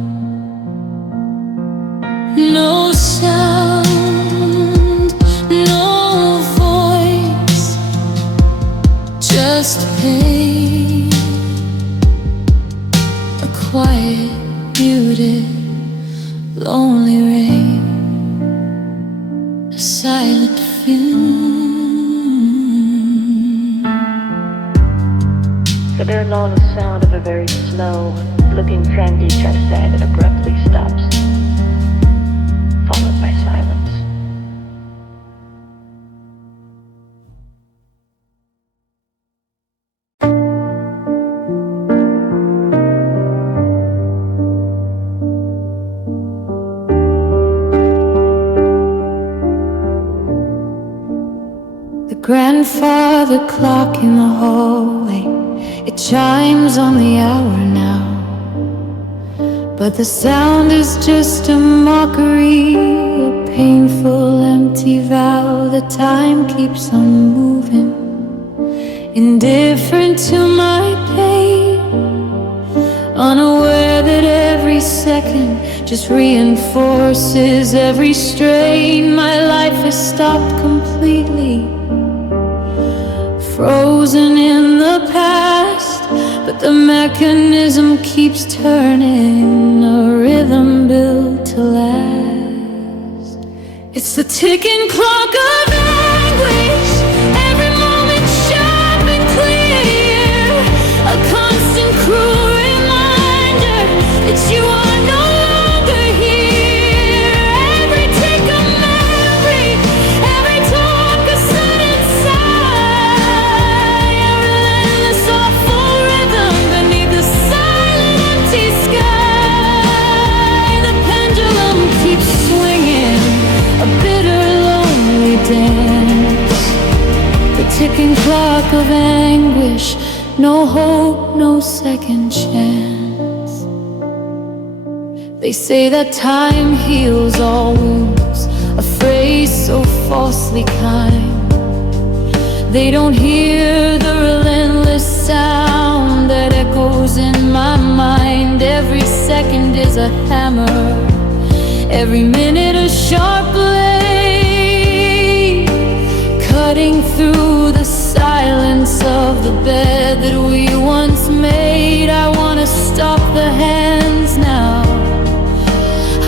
No sound, no voice, just pain, a quiet, muted, lonely rain, a silent film. So there's all the sound of a very slow-looking trendy trackside that abruptly stops, followed by silence. The grandfather clock in the hallway, it chimes on the hour now. But the sound is just a mockery, a painful empty vow that time keeps on moving, indifferent to my pain, unaware that every second just reinforces every strain. My life has stopped completely, frozen in the past, but the mechanism keeps turning, a rhythm built to last. It's the ticking clock of anguish, every moment sharp and clear, a constant cruel reminder that you are no longer here. Every tick of memory, every talk a sudden sigh, a relentless awful rhythm beneath the silent empty sky. The pendulum keeps swinging, a bitter lonely dance, the ticking clock of anguish, no hope, no second chance. They say that time heals all wounds, a phrase so falsely kind. They don't hear the relentless sound that echoes in my mind. Every second is a hammer, every minute a sharp blade, cutting through the silence of the bed that we once made. I wanna stop the hands now,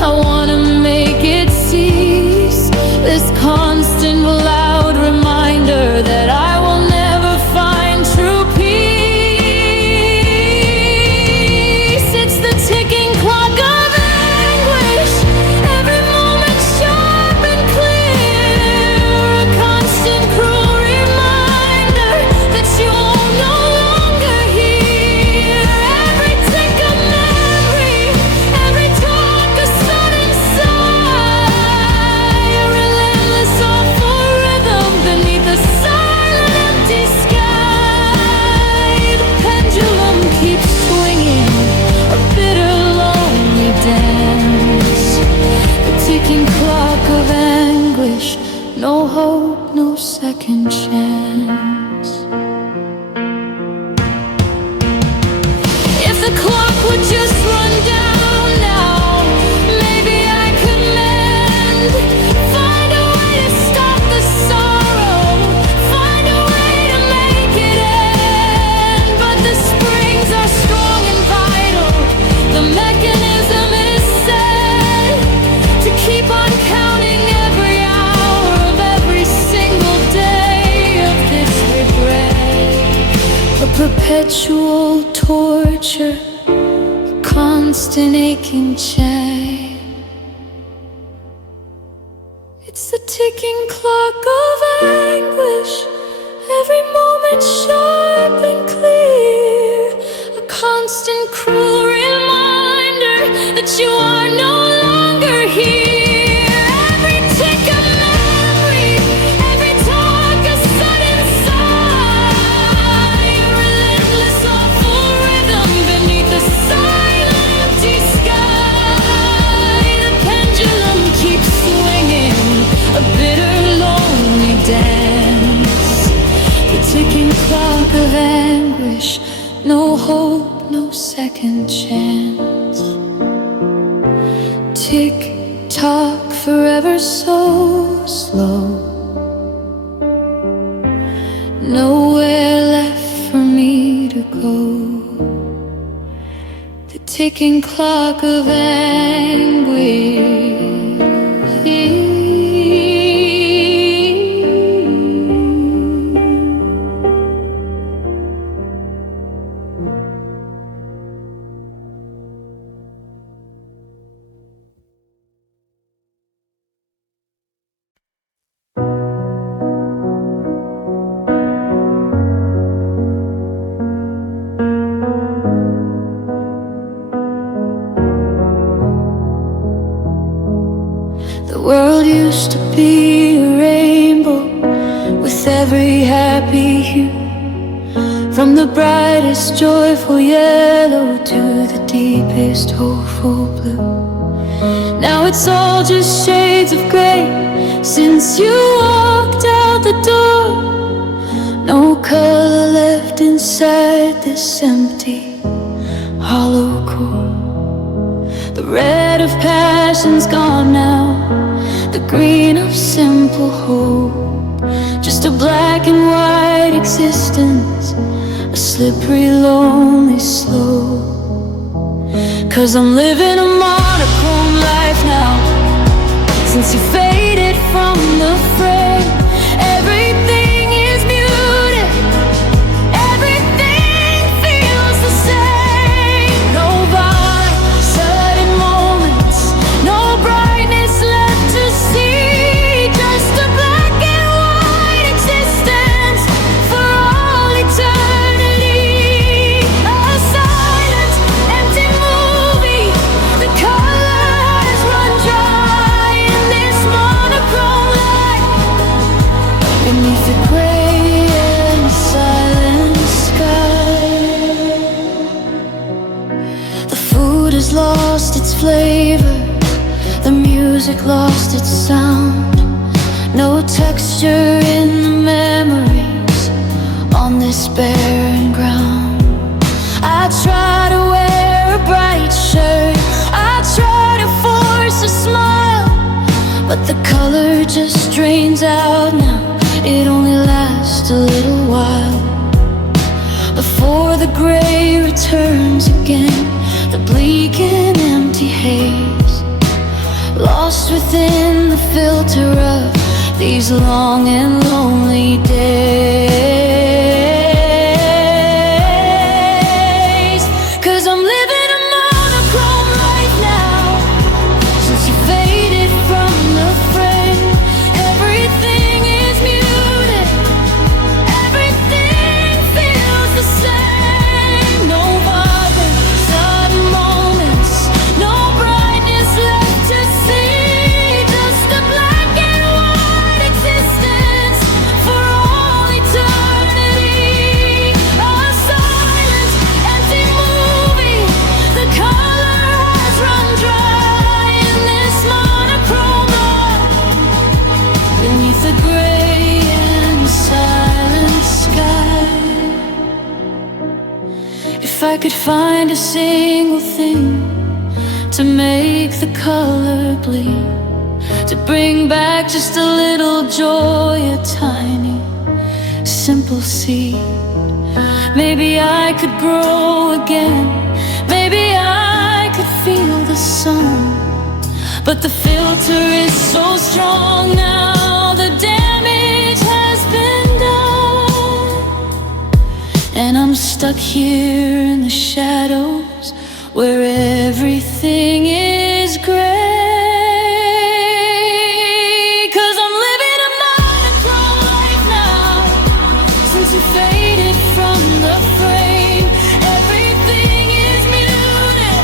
I wanna make it cease, this constant loud reminder that I will never find true peace. It's the ticking clock of anguish, every moment sharp and clear, a constant cruel reminder that you are no longer here. Every tick of memory, every talk a sudden sigh, a relentless awful rhythm beneath the silent empty sky. The pendulum keeps swinging, a bitter lonely dance, the ticking clock of anguish, no hope, no second chance. If the clock would just run down now, maybe I could mend, find a way to stop the sorrow, find a way to make it end. But the springs are strong and vital, the mechanism is set to keep on counting every hour of every single day of this regret, a perpetual torture, constant constant aching chain. It's the ticking clock of anguish, every moment sharp and clear, a constant cruel reminder that you are no longer here. Every tick of memory, every talk a sudden sigh, relentless awful rhythm beneath the silent empty sky. The pendulum keeps swinging, a bitter lonely dance, the ticking clock of anguish, no hope, no second chance. Tick tock, forever so slow, nowhere left for me to go. The ticking clock of anguish. The world used to be a rainbow with every happy hue, from the brightest joyful yellow to the deepest hopeful blue. Now it's all just shades of gray since you walked out the door. No color left inside this empty hollow core. The red of passion's gone now, the green of simple hope, just a black and white existence, a slippery, lonely slope. 'Cause I'm living a monochrome life now, since you faded from the frame. Everything is muted, everything feels the same. No vibe, sudden moments, no brightness left to see, just a black and white existence for all eternity. A silent, empty movie, the color has run dry in this monochrome light, beneath the gray and silent sky. The food has lost its flavor, the music lost its sound, no texture in the memories on this barren ground. I try to wear a bright shirt, I try to force a smile, but the color just drains out now. It only lasts a little while before the gray returns again, the bleak and empty haze, lost within the filter of these long and lonely days. 'Cause I'm living a monochrome life now, since you faded from the frame. Everything is muted, everything feels the same. No vibe, sudden moments, no brightness left to see, just a black and white existence for all eternity. A silent, empty movie, the color has run dry in this monochrome light, beneath the gray and silent sky. If I could find a single thing to make the color bleed, to bring back just a little joy, a tiny, simple seed, maybe I could grow again, maybe I could feel the sun. But the filter is so strong now, the damage has been done, and I'm stuck here in the shadows, where everything is gray. 'Cause I'm living a monochrome life now, since you faded from the frame. Everything is muted,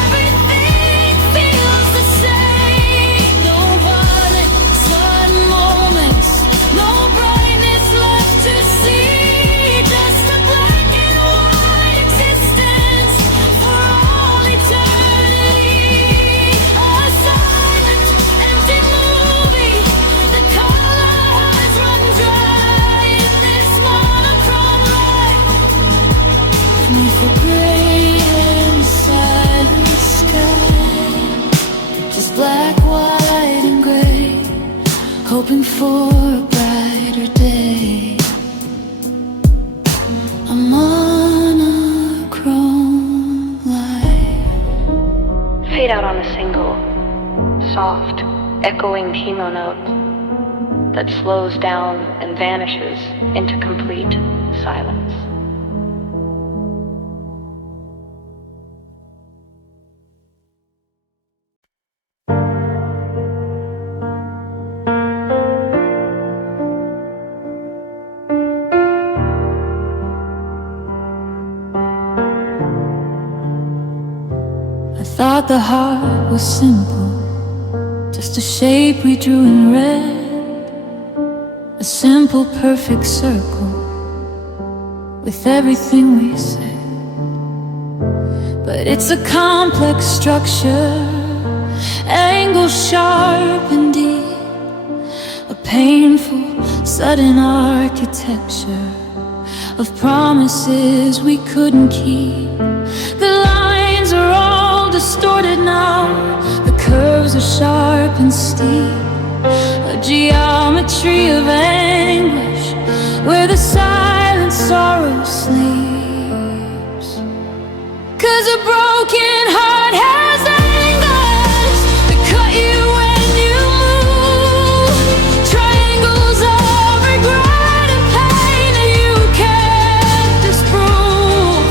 everything feels the same. No violent sudden moments, no brightness left to see. Just a black and white existence for all eternity. A silent, empty movie. The color has run dry in this monochrome life. Beneath a gray and silent sky, just black, white, and gray, hoping for a brighter day. A monochrome life. Fade out on a single, soft, echoing piano note that slows down and vanishes into complete silence. I thought the heart was simple, just a shape we drew in red. A simple, perfect circle with everything we said. But it's a complex structure, angles sharp and deep, a painful, sudden architecture of promises we couldn't keep. The lines are all distorted now, the curves are sharp and steep, a geometry of anguish where the silent sorrow sleeps. 'Cause a broken heart has angles that cut you when you move, triangles of regret and pain that you can't disprove,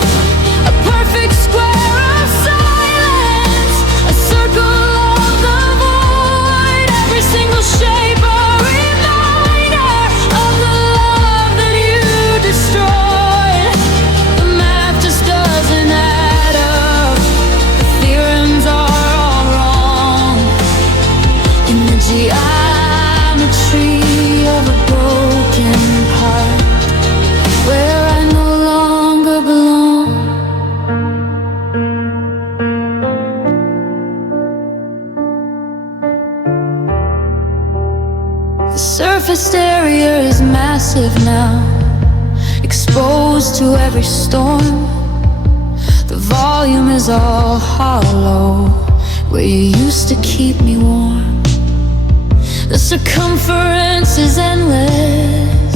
a perfect square of silence, a circle of the void, every single shape a reminder of the love that you destroyed. The math just doesn't add up, the theorems are all wrong, in the geometry of a broken heart, where I no longer belong. The surface area is massive now, exposed to every storm. The volume is all hollow, where you used to keep me warm. The circumference is endless,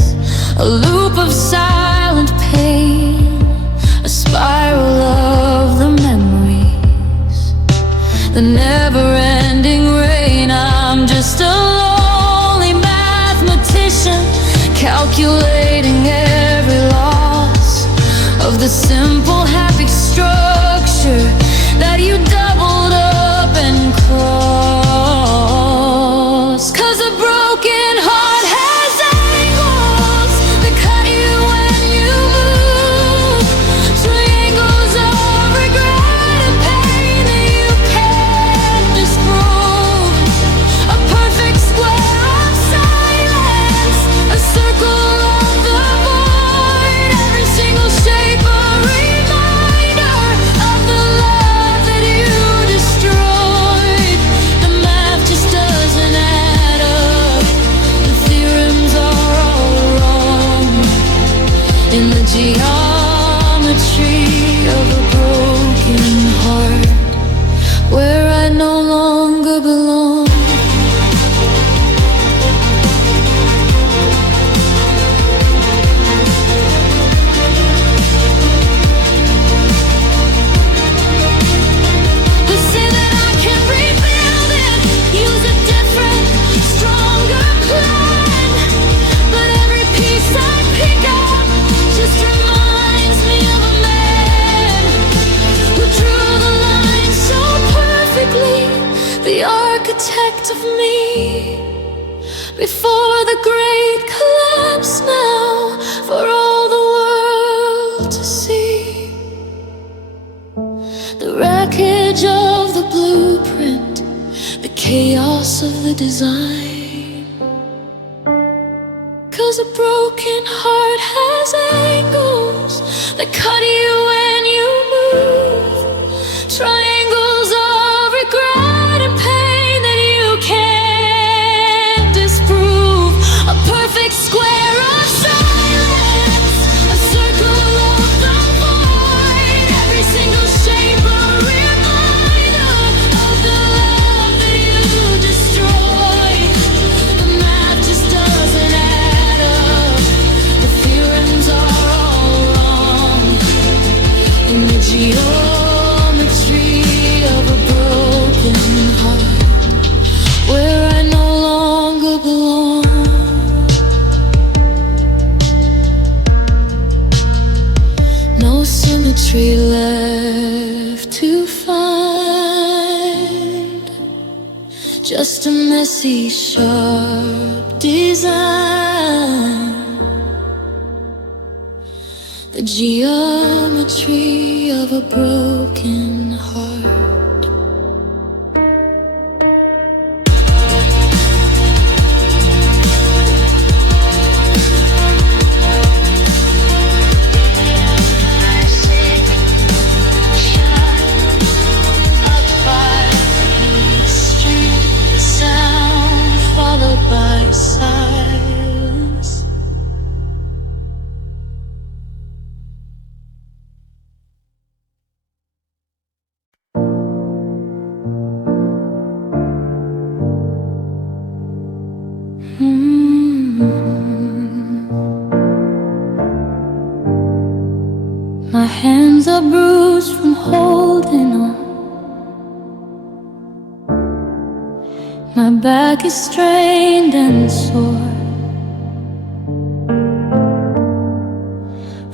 a loop of silent pain, a spiral of the memories, the never-ending rain. I'm just a lonely mathematician, calculating every loss of the simple, happy structure that you doubled up and crossed. 'Cause a broken heart has angles that cut you when you move, triangles of regret and pain that you can't disprove, a perfect square of silence, a circle of the void, every single shape a reminder of the love that you destroyed. aspect of me before the great collapse now for all the world to see. The wreckage of the blueprint, the chaos of the design. 'Cause a broken heart has angles that cut you when you move, triangles of regret and pain that you can't disprove. A perfect square of silence, a circle of the void, every single shape a reminder of the love that you destroyed. The math just doesn't add up, the theorems are all wrong. In the geometry of a broken heart, where I no longer belong. No symmetry left to find, just a messy, sharp design. The geometry of a broken heart. I sing, shine, up by string sound followed by silence. My hands are bruised from holding on. My back is strained and sore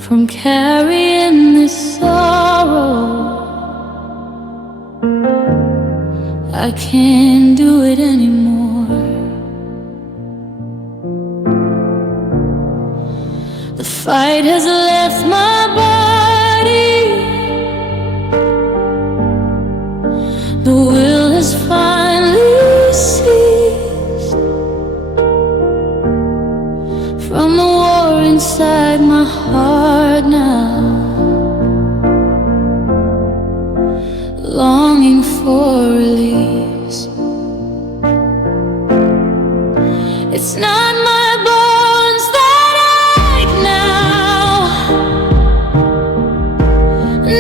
from carrying this sorrow. I can't do it anymore. The fight has left my body, the will has finally ceased from the war inside my heart now, longing for release. It's not my bones that ache now,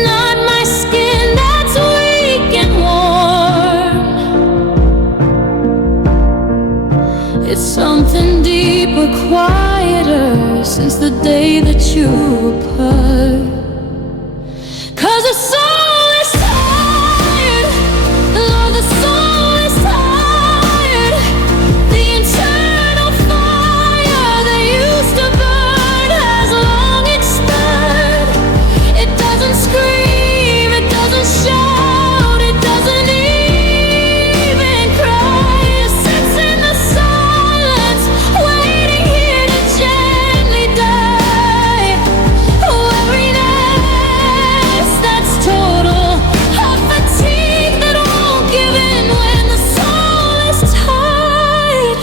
not my skin that's weak and worn. It's something deeper, quieter, since the day that you were apart. 'Cause the soul is tired, Lord, the soul is tired. The internal fire that used to burn has long expired. It doesn't scream, it doesn't shout, it doesn't even cry. It sits in the silence, waiting here to gently die. Weariness that's total, a fatigue that won't give in when the soul is tied.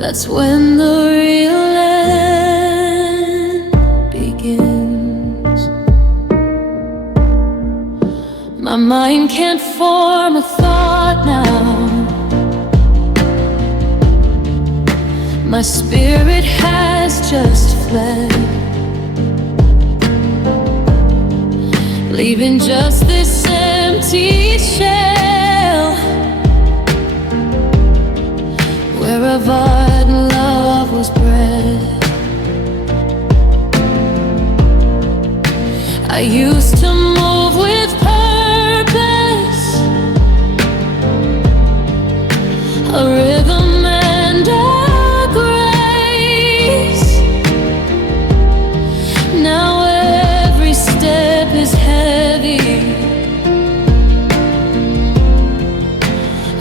That's when the real end begins. My mind can't form a thought now. My spirit has just fled, leaving just this empty shell where a ardent love was bred. I used to move with purpose, a rhythm and a grace. Now every step is heavy,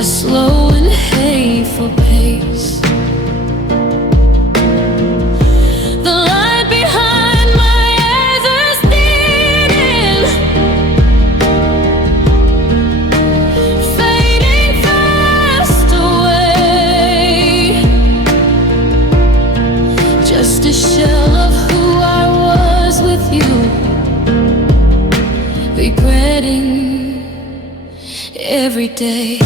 a slow regretting every day.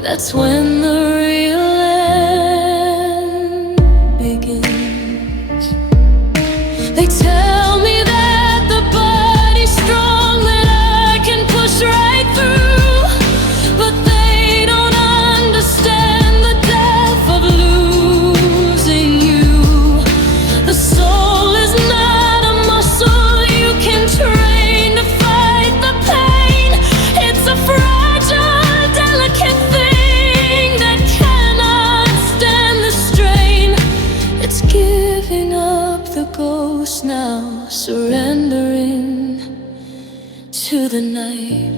That's when the real end begins. They tell me that the body's strong, that I can push right through, but they don't understand the depth of losing you. The soul is not a muscle you can train to fight the pain. It's a fragile, delicate thing. Giving up the ghost now, surrendering to the night.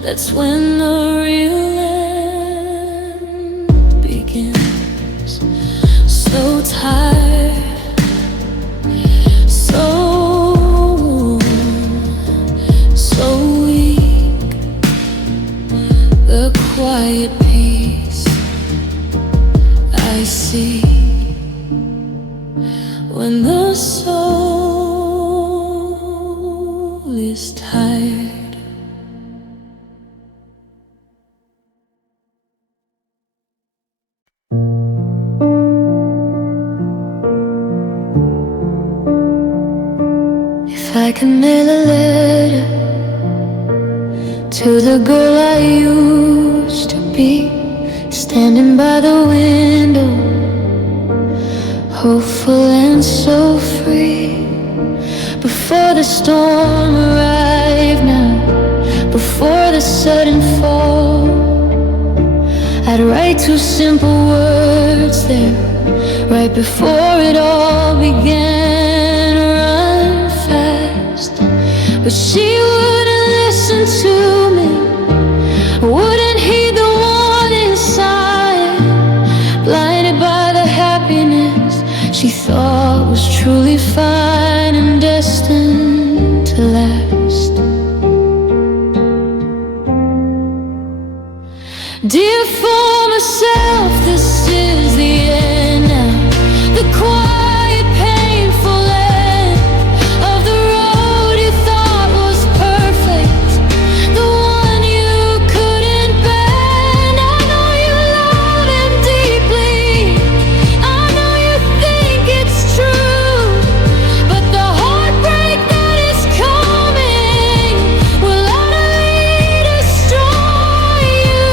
That's when the real end begins. So tired, so worn, so weak. The quiet peace I see when the soul is tired. If I can mail a letter to the girl I used to be, standing by the window, hopeful and so free. Before the storm arrived now, before the sudden fall, I'd write 2 simple words there, right before it all began. Run fast, but she wouldn't listen to me, wouldn't heed the warning sign. Blinded by the happiness she thought was truly fine and destined to last. Dear former self, this is the end now, the quiet, painful end of the road you thought was perfect, the one you couldn't bend. I know you love him deeply, I know you think it's true, but the heartbreak that is coming will utterly destroy you.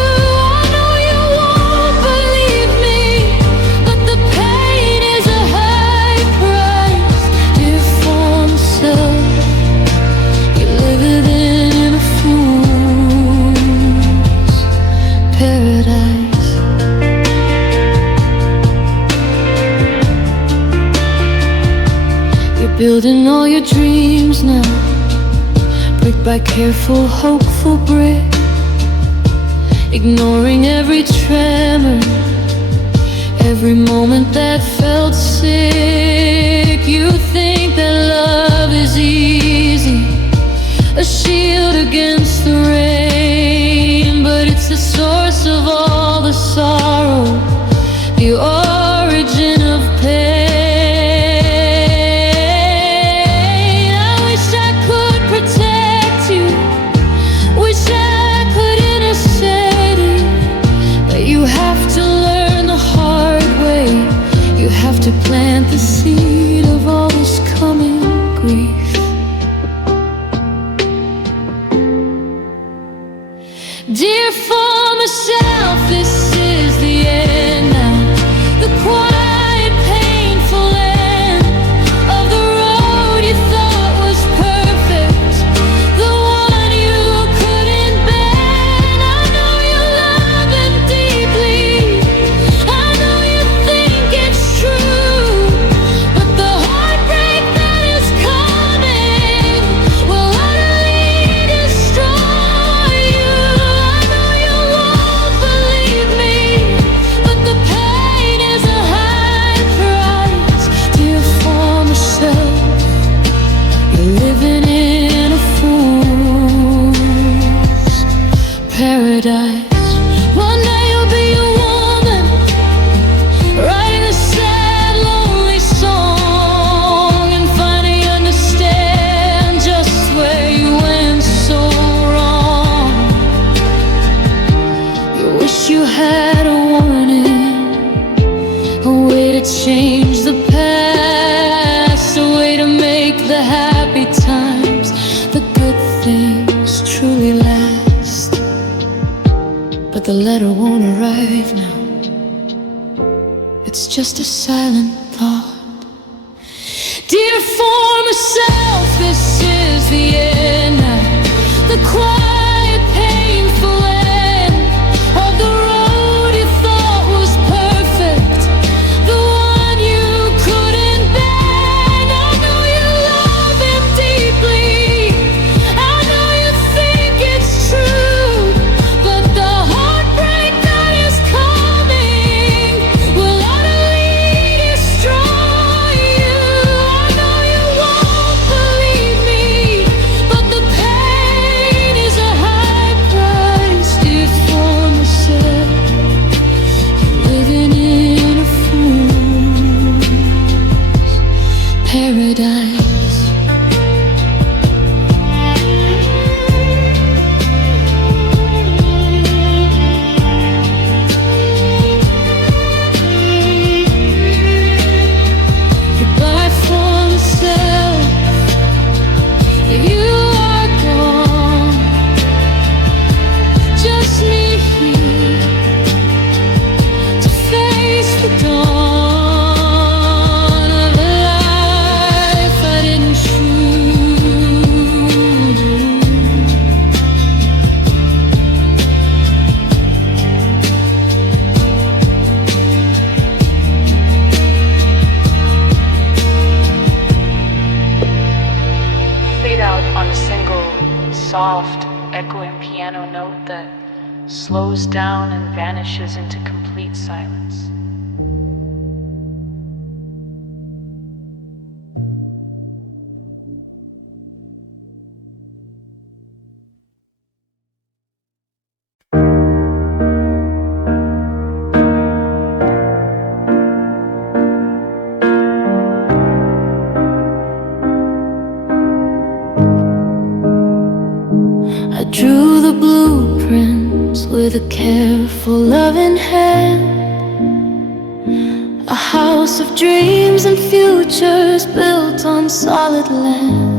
I know you won't believe me, but the pain is a high price. Dear former self, you live within a fool's paradise. You're building all your dreams now, brick by careful, hopeful brick, ignoring every tremor, every moment that felt sick. You think that love is easy, a shield against the rain, but it's the Dear former self, this is the end now. The quiet, painful end of the road you thought was perfect, the one you couldn't bend. I know you love him deeply, I know you think it's true, but the heartbreak that is coming will utterly destroy you. I know you won't believe me, but the pain is a high price. Dear former self, you're living in a fool's paradise. One day you'll be a woman, writing a sad, lonely song, and finally understand just where you went so wrong. You wish you had a warning, a way to change the past, a way to make the happy times, the good things truly last. But the letter won't arrive now, it's just a silent thought. Dear former self, this is the end now. The quiet, painful end of the road you thought was perfect, the one you couldn't bend. I know you love him deeply, I know you think it's true, but the heartbreak that is coming will utterly destroy you. I know you won't believe me, but the pain is a high price. Dear former self, living in a fool's paradise. Goodbye former self, you are gone. Just me here to face the dawn of a life I didn't choose. Fade out on a single, soft, echoing piano note that slows down and vanishes into complete silence. I drew the blueprints with a careful, loving hand, a house of dreams and futures built on solid land.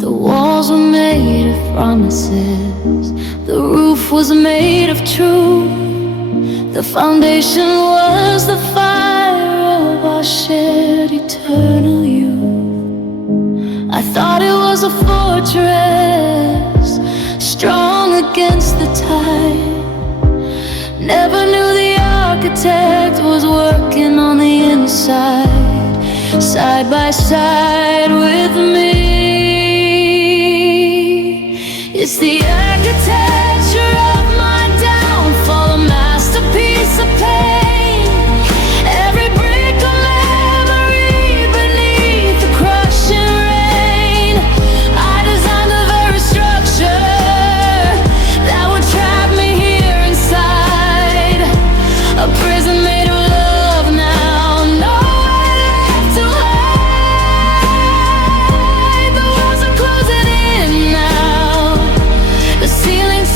The walls were made of promises, the roof was made of truth, the foundation was the fire of our shared eternal youth. I thought it was a fortress, strong against the tide. Never knew the architect was working on the inside, side by side with me. It's the architecture of my downfall, a masterpiece of pain. Every brick a memory beneath the crushing rain. I designed the very structure that would trap me here inside, a prison made of love now, nowhere left to hide. The walls are closing in now, the ceiling's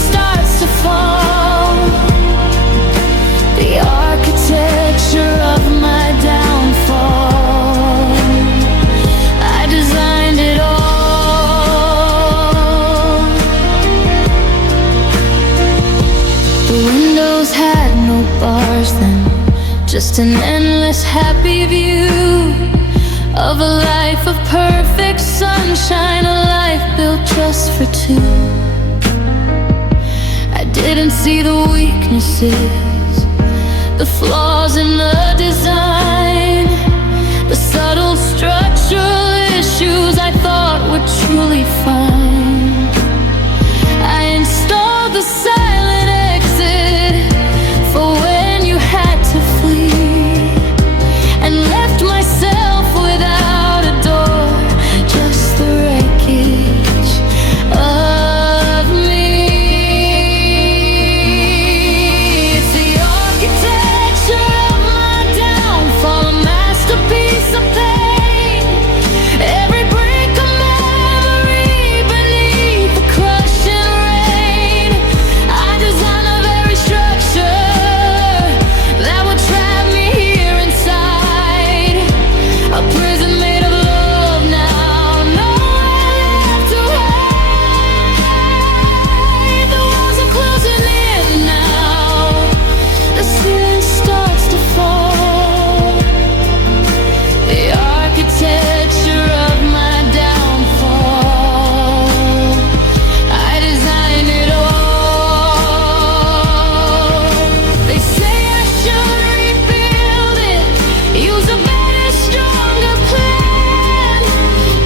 just an endless happy view of a life of perfect sunshine, a life built just for two. I didn't see the weaknesses, the flaws in the design, the subtle structural issues I thought were truly fine. I installed the silent exit for when you had to flee, and left myself without a door, just the wreckage of me. It's the architecture of my downfall, a masterpiece of pain. Every break a memory beneath the crushing rain. I designed the very structure that would trap me here inside, a prison made of love now, nowhere left to hide. The walls are closing in now, the ceiling starts to fall. The architecture of my downfall, I designed it all. They say I should rebuild it, use a better, stronger plan,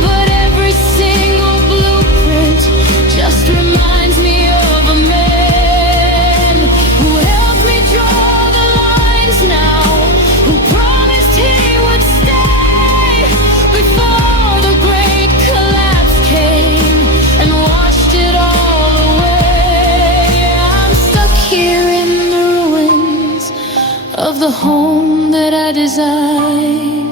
but every single blueprint just reminds me of a man who helped me draw the lines now, who promised he would stay before the great collapse came and washed it all away. I'm stuck here in the ruins of the home that I designed.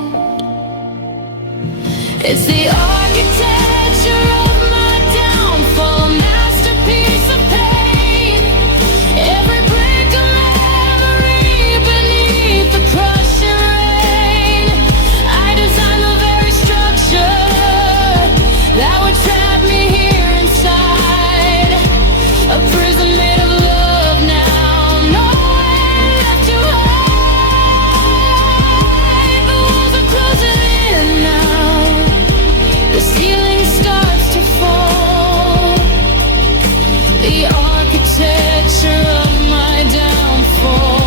It's the architecture of my downfall, a masterpiece of pain. Every break a memory beneath the crushing rain. I designed the very structure that would trap me here inside, a prison made of love now, nowhere left to hide. The walls are closing in now, the ceiling starts to fall. The architecture of my downfall,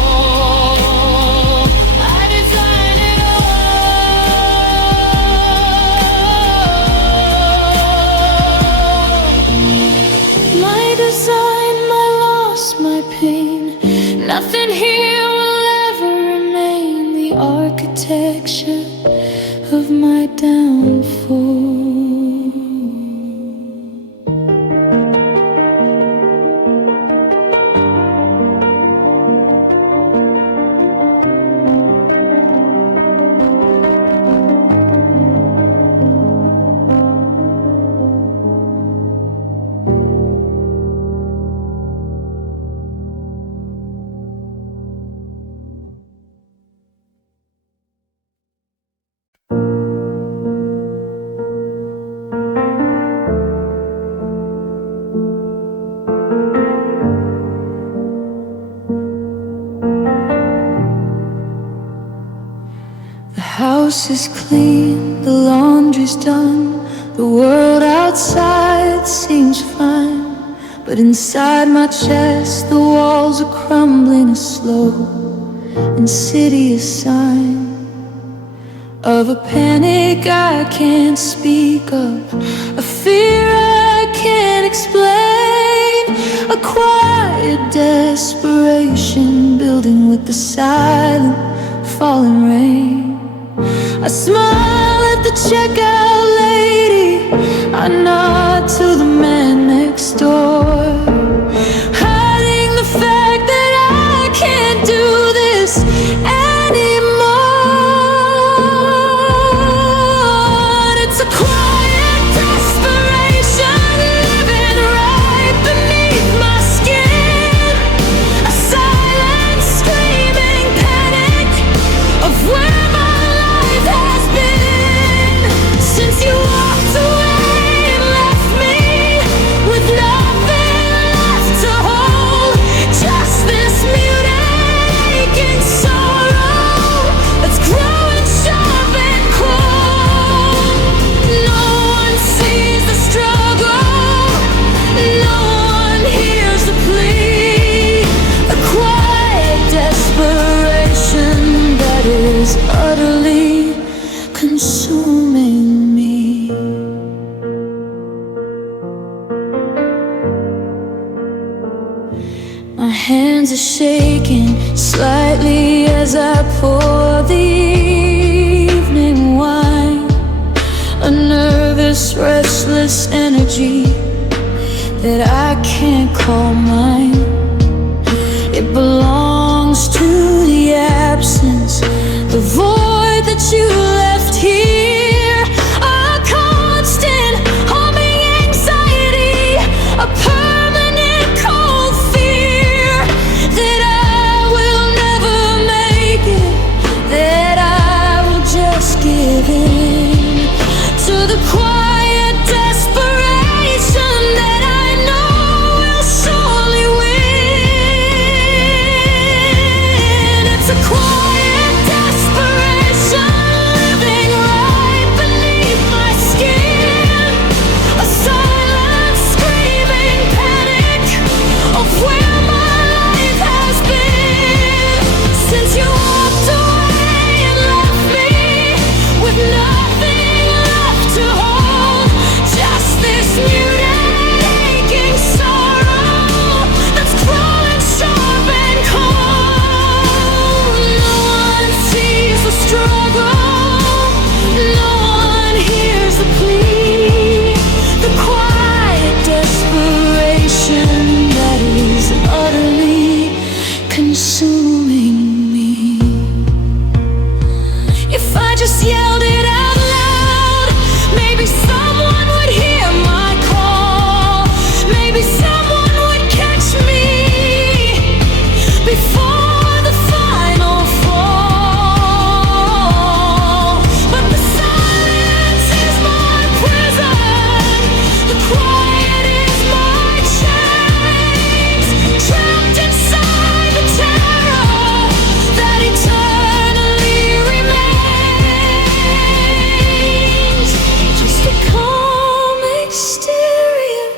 I designed it all. My design, my loss, my pain, nothing here will ever remain. The architecture of my downfall. The house is clean, the laundry's done, the world outside seems fine, but inside my chest the walls are crumbling, a slow, insidious sign of a panic I can't speak of, a fear I can't explain, a quiet desperation building with the silent falling rain. I smile at the checkout lady, I nod to the man next door, hiding the fact that I can't do this anymore. It's a quiet desperation living right beneath my skin, a silent screaming panic of where my life has been since you walked away and left me with nothing My hands are shaking slightly as I pour the evening wine. A nervous, restless energy that I can't call mine. It belongs to the absence, the void that you left here. A constant humming anxiety, a permanent cold fear that I will never make it, that I will just give in to the quiet desperation that I know will surely win. It's a quiet desperation living right beneath my skin, a silent screaming panic of where my life has been since you walked away and left me with nothing left to hold. Just this muted aching sorrow that's crawling sharp and cold. No one sees the struggle, no one hears the plea, the quiet desperation that is utterly consuming me. If I just yelled it out loud, maybe someone would hear my call. Maybe someone would catch me before the final fall. But the silence is my prison, the quiet is my chains, trapped inside the terror that eternally remains. Just a calm exterior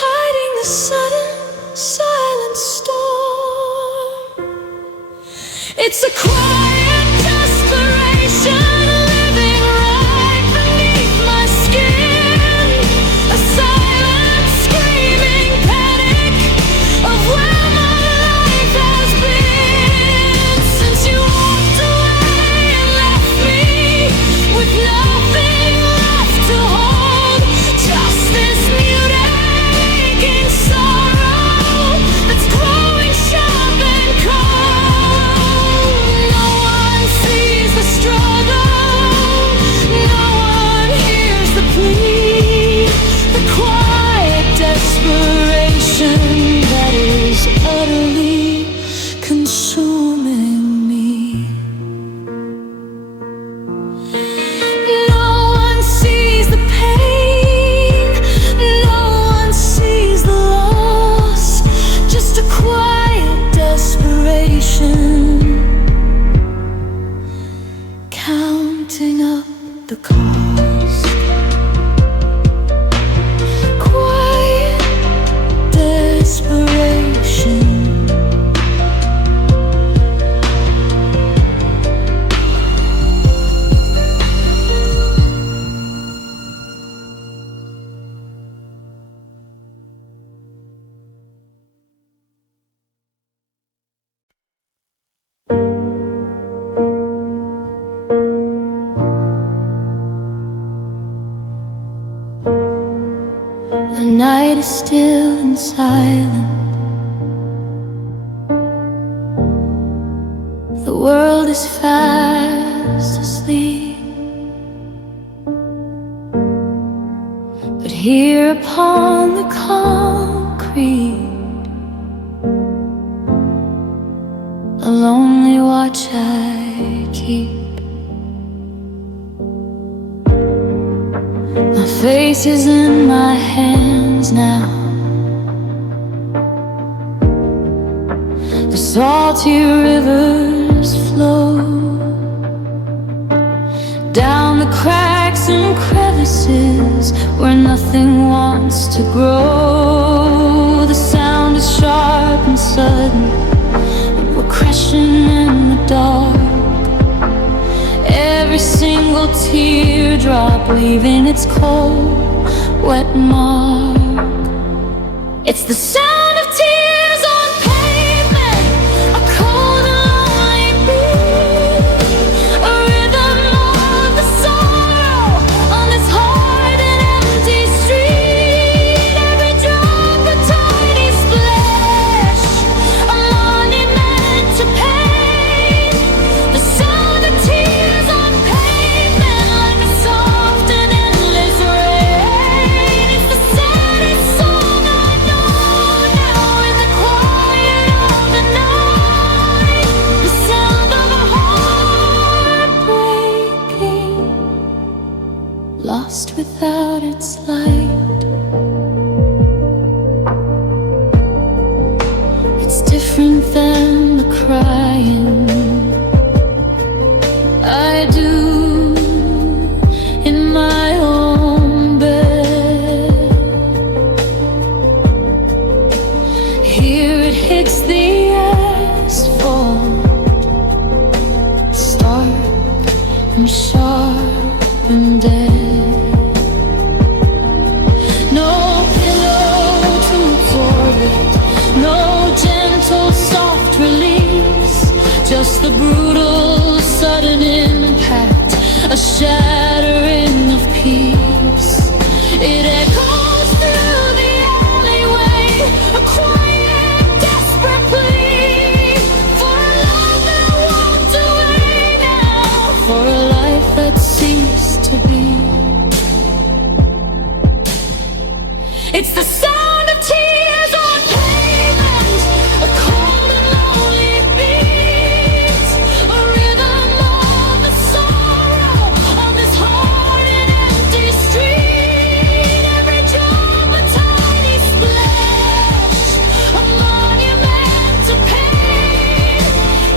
hiding the sudden silent storm. It's a quiet desperation living right beneath my skin, a silent screaming panic of where my life has been since you walked away and left me with nothing left to hold. Just this mute aching sorrow that's growing sharp and cold. No one sees the struggle, no one hears the plea, the quiet desperation that is utterly consuming me. No one sees the pain, no one sees the loss, just a quiet desperation, counting up the cost. Quiet desperation. The night is still and silent. The world is fast asleep. But here upon the concrete, a lonely watch I keep. My face is in my hands now. The salty rivers flow down the cracks and crevices where nothing wants to grow. The sound is sharp and sudden, and we're crashing in the dark. Every single teardrop leaving its cold, wet mark. It's the sound of tears on paper. It's different than the crying I do in my own bed. Here it hits the asphalt, stark and sharp and dead. No pillow to absorb it, no gentle soft release, just the brutal sudden impact, a shattering of peace. It echoes through the alleyway, a quiet, desperate plea for a love that walked away now, for a life that ceased to be. It's the sound of tears on pavement, a cold and lonely beat, a rhythm of the sorrow on this hard and empty street. Every drop a tiny splash, a monument to pain.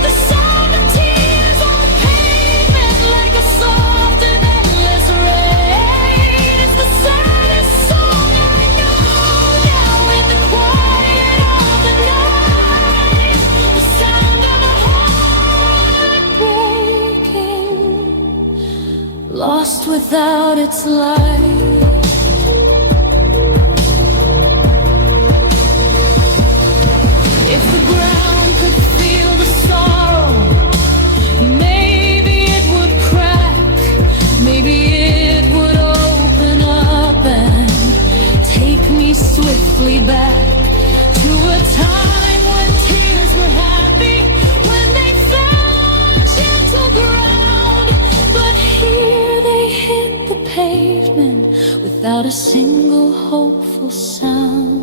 The sound of tears on pavement, like a soft and endless rain. It's the saddest song I know now in the quiet of the night. The sound of a heart breaking, lost without its light. If the ground could feel the sorrow, maybe it would crack, maybe it would open up and take me swiftly back to a time when tears were happy, when they found gentle ground. But here they hit the pavement without a single hopeful sound.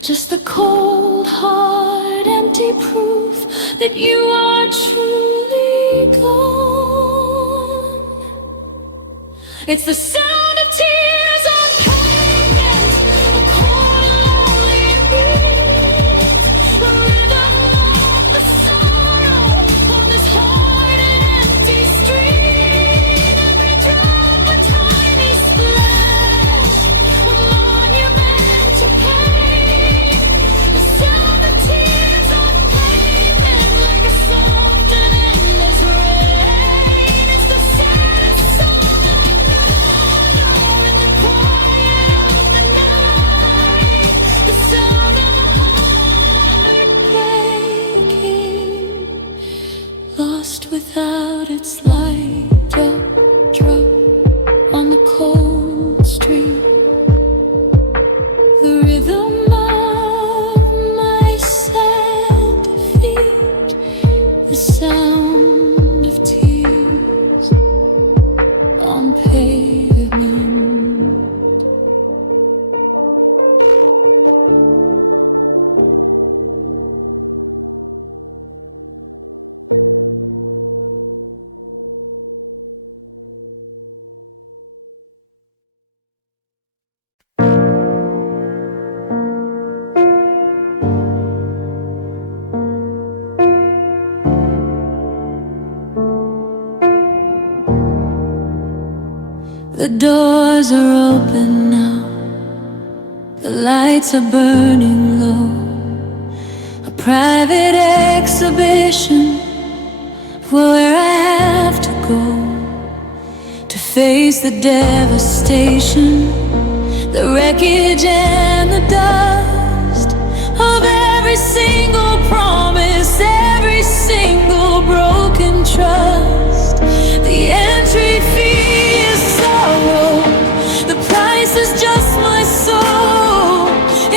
Just the cold, hard, empty proof that you are truly gone. It's the sound of tears on pavement, a cold and lonely beat, a rhythm of the sorrow on this hard and empty street. Every drop a tiny splash, a monument to pain. The sound of tears on pavement, like a soft and endless rain. It's the saddest song I know in the quiet of the night. The sound of a heart breaking, lost without its light. Drop, drop on the cold street. The rhythm of my sad defeat, the sound of tears on pavement. The doors are open now, the lights are burning low. A private exhibition where I have to go to face the devastation, the wreckage and the dust of every single promise, every single broken trust. The entry fee is sorrow, the price is just my soul.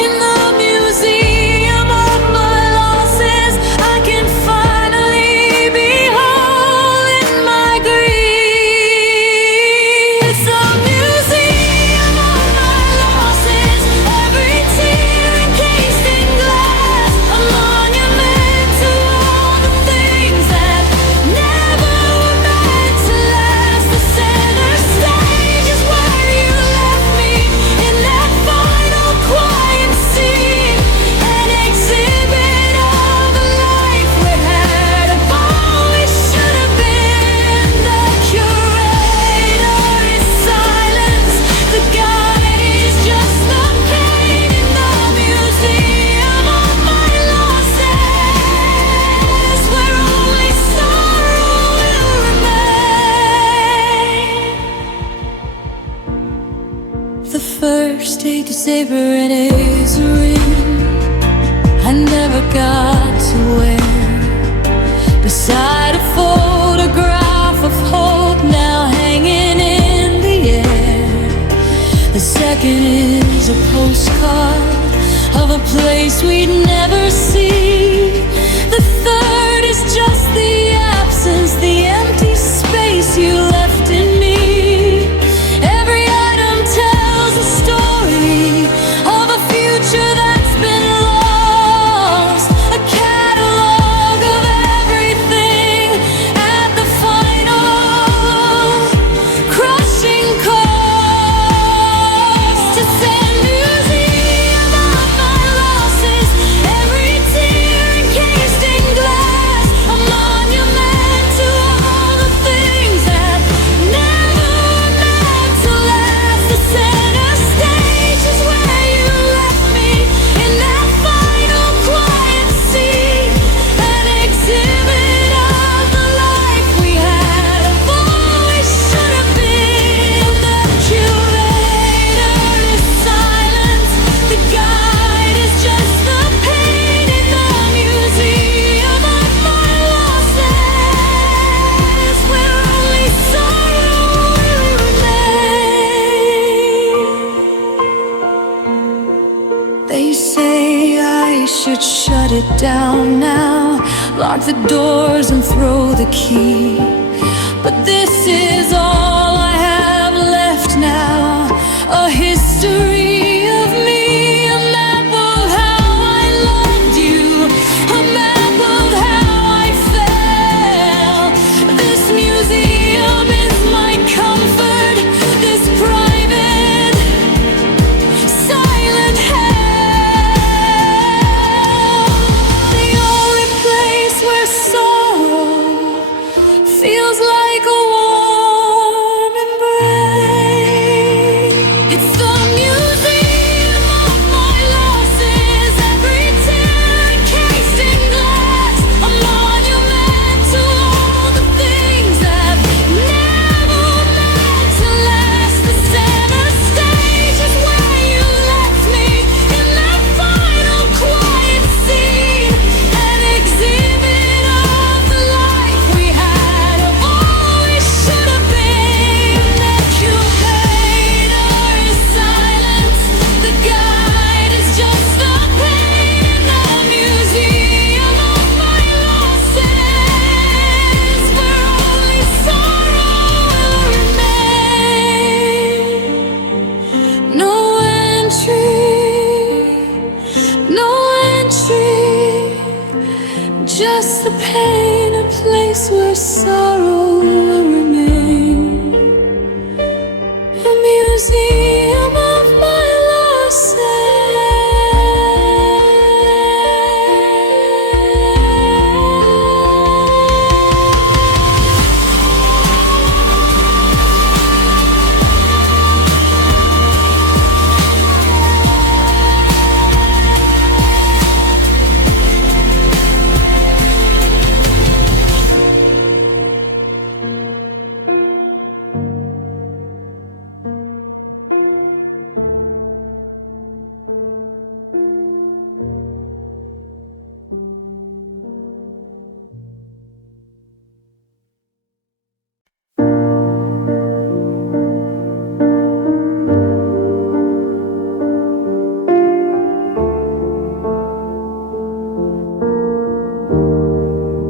In the museum of my losses, I can finally be whole in my grief. It's a museum of my losses, every paper and is a ring I never got to wear, beside a photograph of hope now hanging in the air. The second is a postcard of a place we'd never see. The third is just the absence, the empty space you left in me. Every item tells a story of a future that's been lost, a catalog of everything at the final crushing cost. To send museum of my losses, every tear encased in glass, a monument to all the things that never meant to last. The center stage is where you left me, in that final quiet scene, an exhibit of the life we had, of all we should have been. The curator is silence, the guide is just the pain in the museum of my losses, where only sorrow will remain. They say I should shut it down now, lock the doors and throw the key. But this is all I have left now, a history of me, a map of how I loved you, a map of how I felt. This museum is my comfort, this private, silent hell. The only place where sorrow feels like a warm embrace. It's the museum of my losses, every tear encased in glass, a monument to all the things that never meant to last. The center stage is where you left me, in that final quiet scene, an exhibit of the life we had, of all we should have been. The curator is silence, the guide is just the pain in the museum of my losses, where only sorrow will remain. No entry, just the pain, a place where sorrow will remain. A museum of my losses.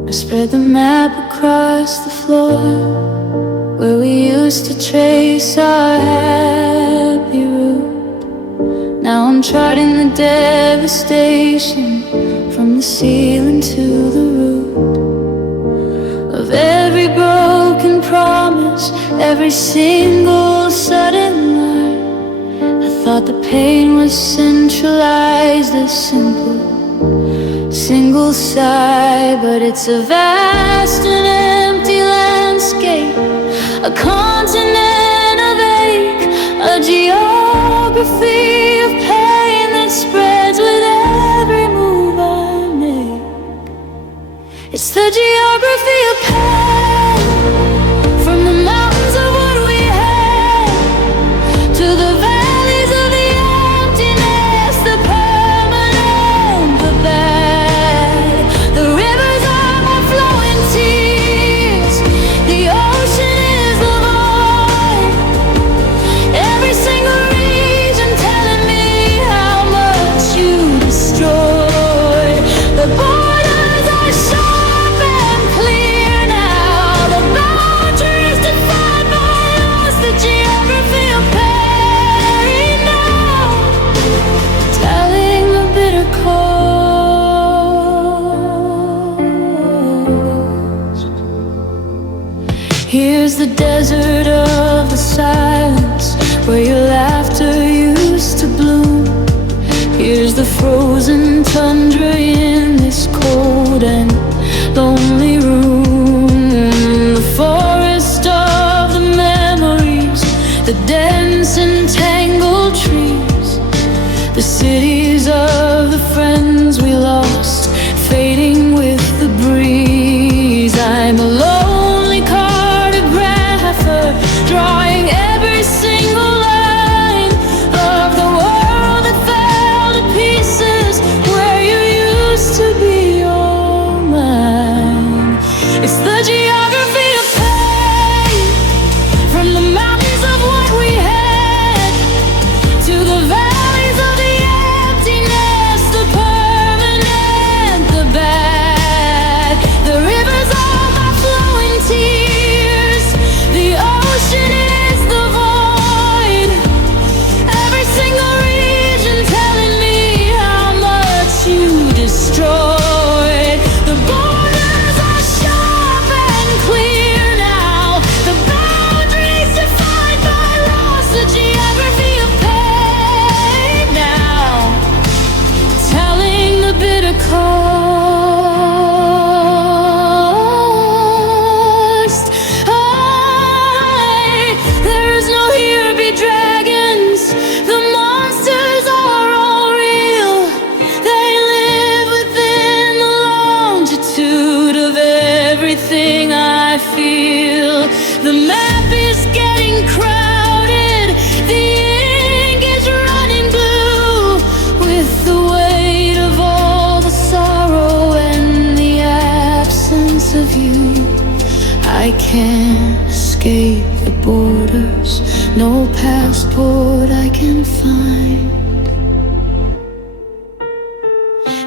I spread the map across the floor, where we used to trace our happy route. Now I'm charting the devastation, from the ceiling to the root of every broken promise, every single sudden lie. I thought the pain was centralized, a single sigh. But it's a vast and empty landscape, a continent of ache, a geography of pain that spreads with every move I make. It's the geography of pain, from the mountains of what we had to the valleys of the emptiness. desert of the silence, where your laughter used to bloom. Here's the frozen tundra in this cold and lonely room. The forest of the memories, the dense and tangled trees, the cities of the friends we lost, fading with the breeze. I'm a lonely cartographer, drawing every single line of the world that fell to pieces, where you used to be all mine. It's the geography of pain, from the mountains of what we had to the valleys of the emptiness, the permanent, the bad. The rivers are my flowing tears, the ocean is the void. Every single region telling me how much you destroyed. The borders are sharp and clear now, the boundaries defined by loss, the geography of pain now, telling the bitter cost. There is no here be dragons, the monsters are all real. They live within the longitude of everything I feel. The map is getting crowded, the ink is running blue, with the weight of all the sorrow and the absence of you. I can't escape the borders, no passport I can find.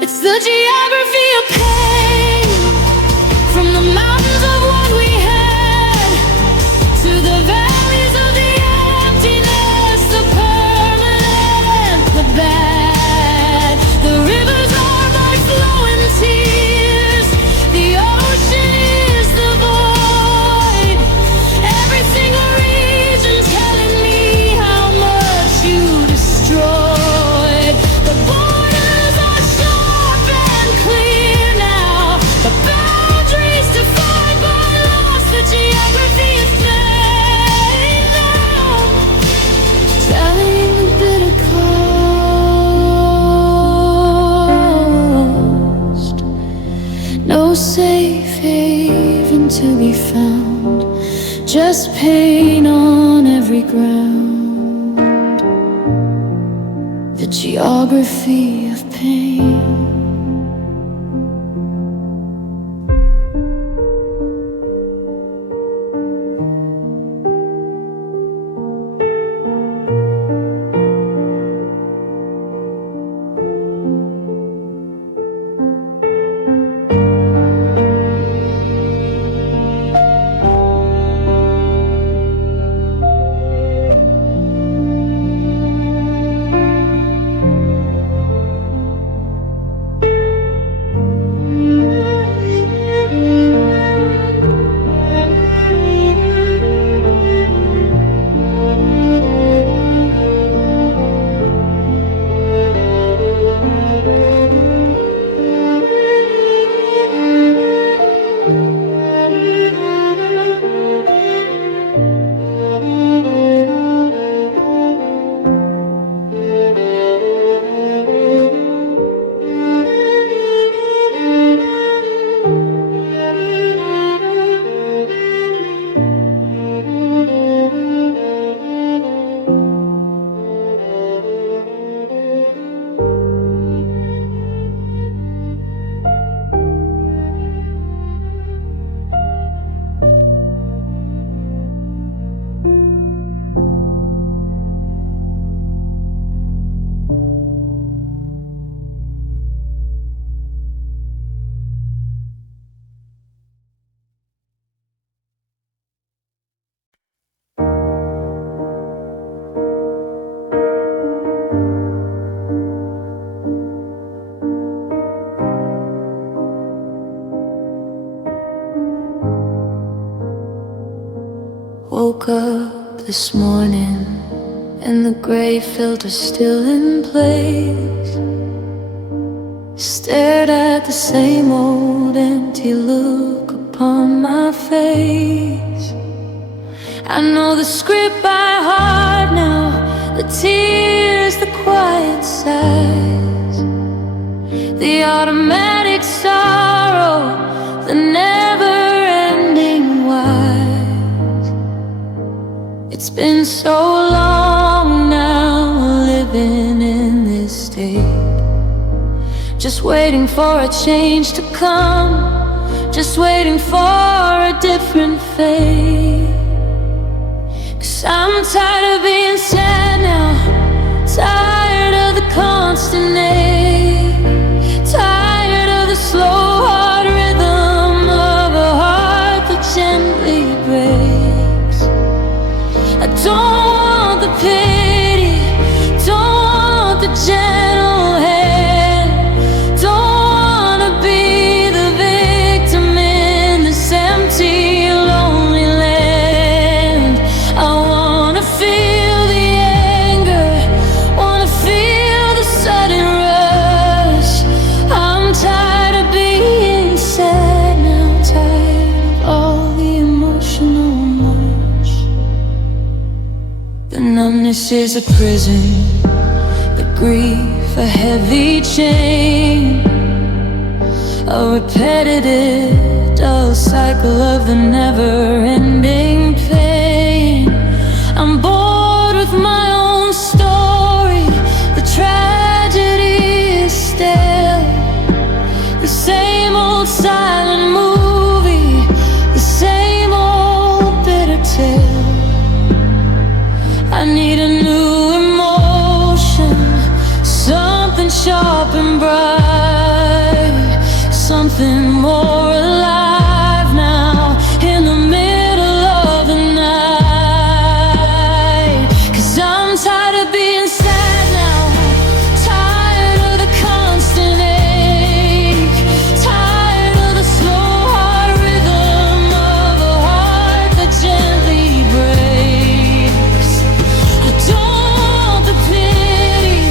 It's the geography of pain, from the mountains of what we had to the valleys of the emptiness, the permanent, the bad. The rivers are my flowing tears, the ocean is the void. Every single region telling me how much you destroyed. The borders are sharp and clear now, the boundaries defined by loss, the geography is pain now, telling the bitter cost. No safe haven to be found, just pain on every ground. The geography of pain. this morning, and the gray filter still in place. Stared at the same old empty look upon my face. I know the script by heart now, the tears, the quiet sighs, the automatic sorrow, the never-ending whys. It's been so long now, living in this state, just waiting for a change to come, just waiting for a different fate. 'Cause I'm tired of being sad now, tired of the constant ache, tired of the slow hard rhythm of a heart that gently breaks. I don't want the pity, don't want the gentle hand, don't wanna be the victim in this empty, lonely land. I wanna feel the anger, wanna feel the sudden rush. I'm tired of being sad now, tired of all the emotional mush. The numbness is a prison, the grief a heavy chain, a repetitive dull cycle of the never-ending pain. I'm bored with my own story, the tragedy is stale, the same old silent movie, the same old bitter tale. I need a new emotion, something sharp and bright, something more alive now, in the middle of the night. 'Cause I'm tired of being sad now, tired of the constant ache, tired of the slow hard rhythm of a heart that gently breaks. I don't want the pity,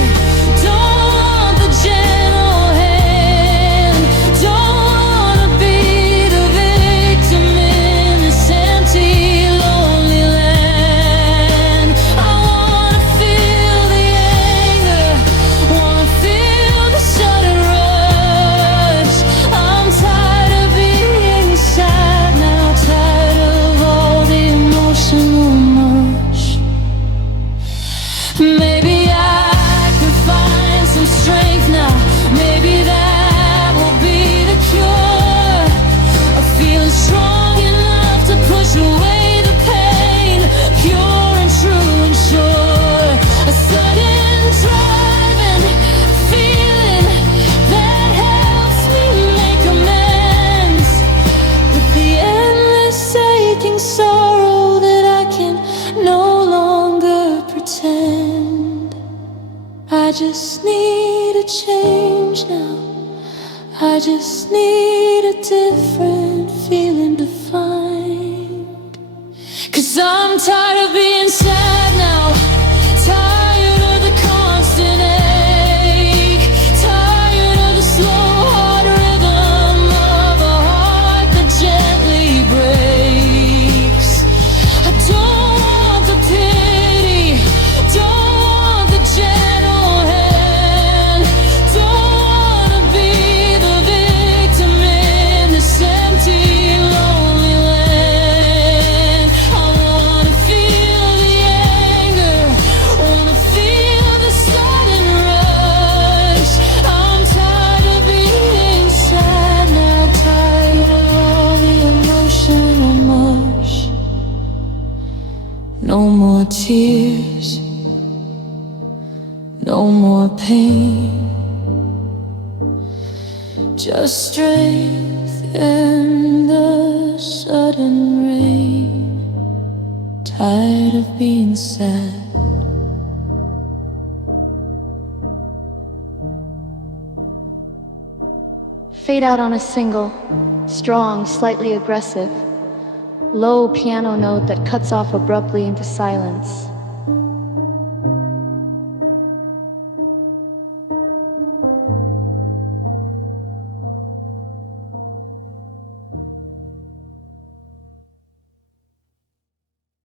don't want the gentle hand, don't wanna be the victim in this empty, lonely land. I wanna feel the anger, wanna feel the sudden rush. I'm tired of being sad now, tired of all the emotional mush. Maybe I could find some strength now, maybe that will be the cure. A feeling strong enough to push away the pain, pure and true and sure. A sudden driving feeling that helps me make amends with the endless aching sorrow that I can no longer pretend. I just need a change now, I just need a different feeling to find. 'Cause I'm tired of being sad now, tired of the constant ache, tired of the slow hard rhythm of a heart that gently breaks. I don't want the pity, don't want the gentle hand, don't wanna be the victim in this empty, lonely land. I wanna feel the anger, wanna feel the sudden rush. I'm tired of being sad now, tired of all the emotional mush. No more tears, no more pain, just strength in the sudden rain. Tired of being sad. Fade out on a single, strong, slightly aggressive. Low piano note that cuts off abruptly into silence.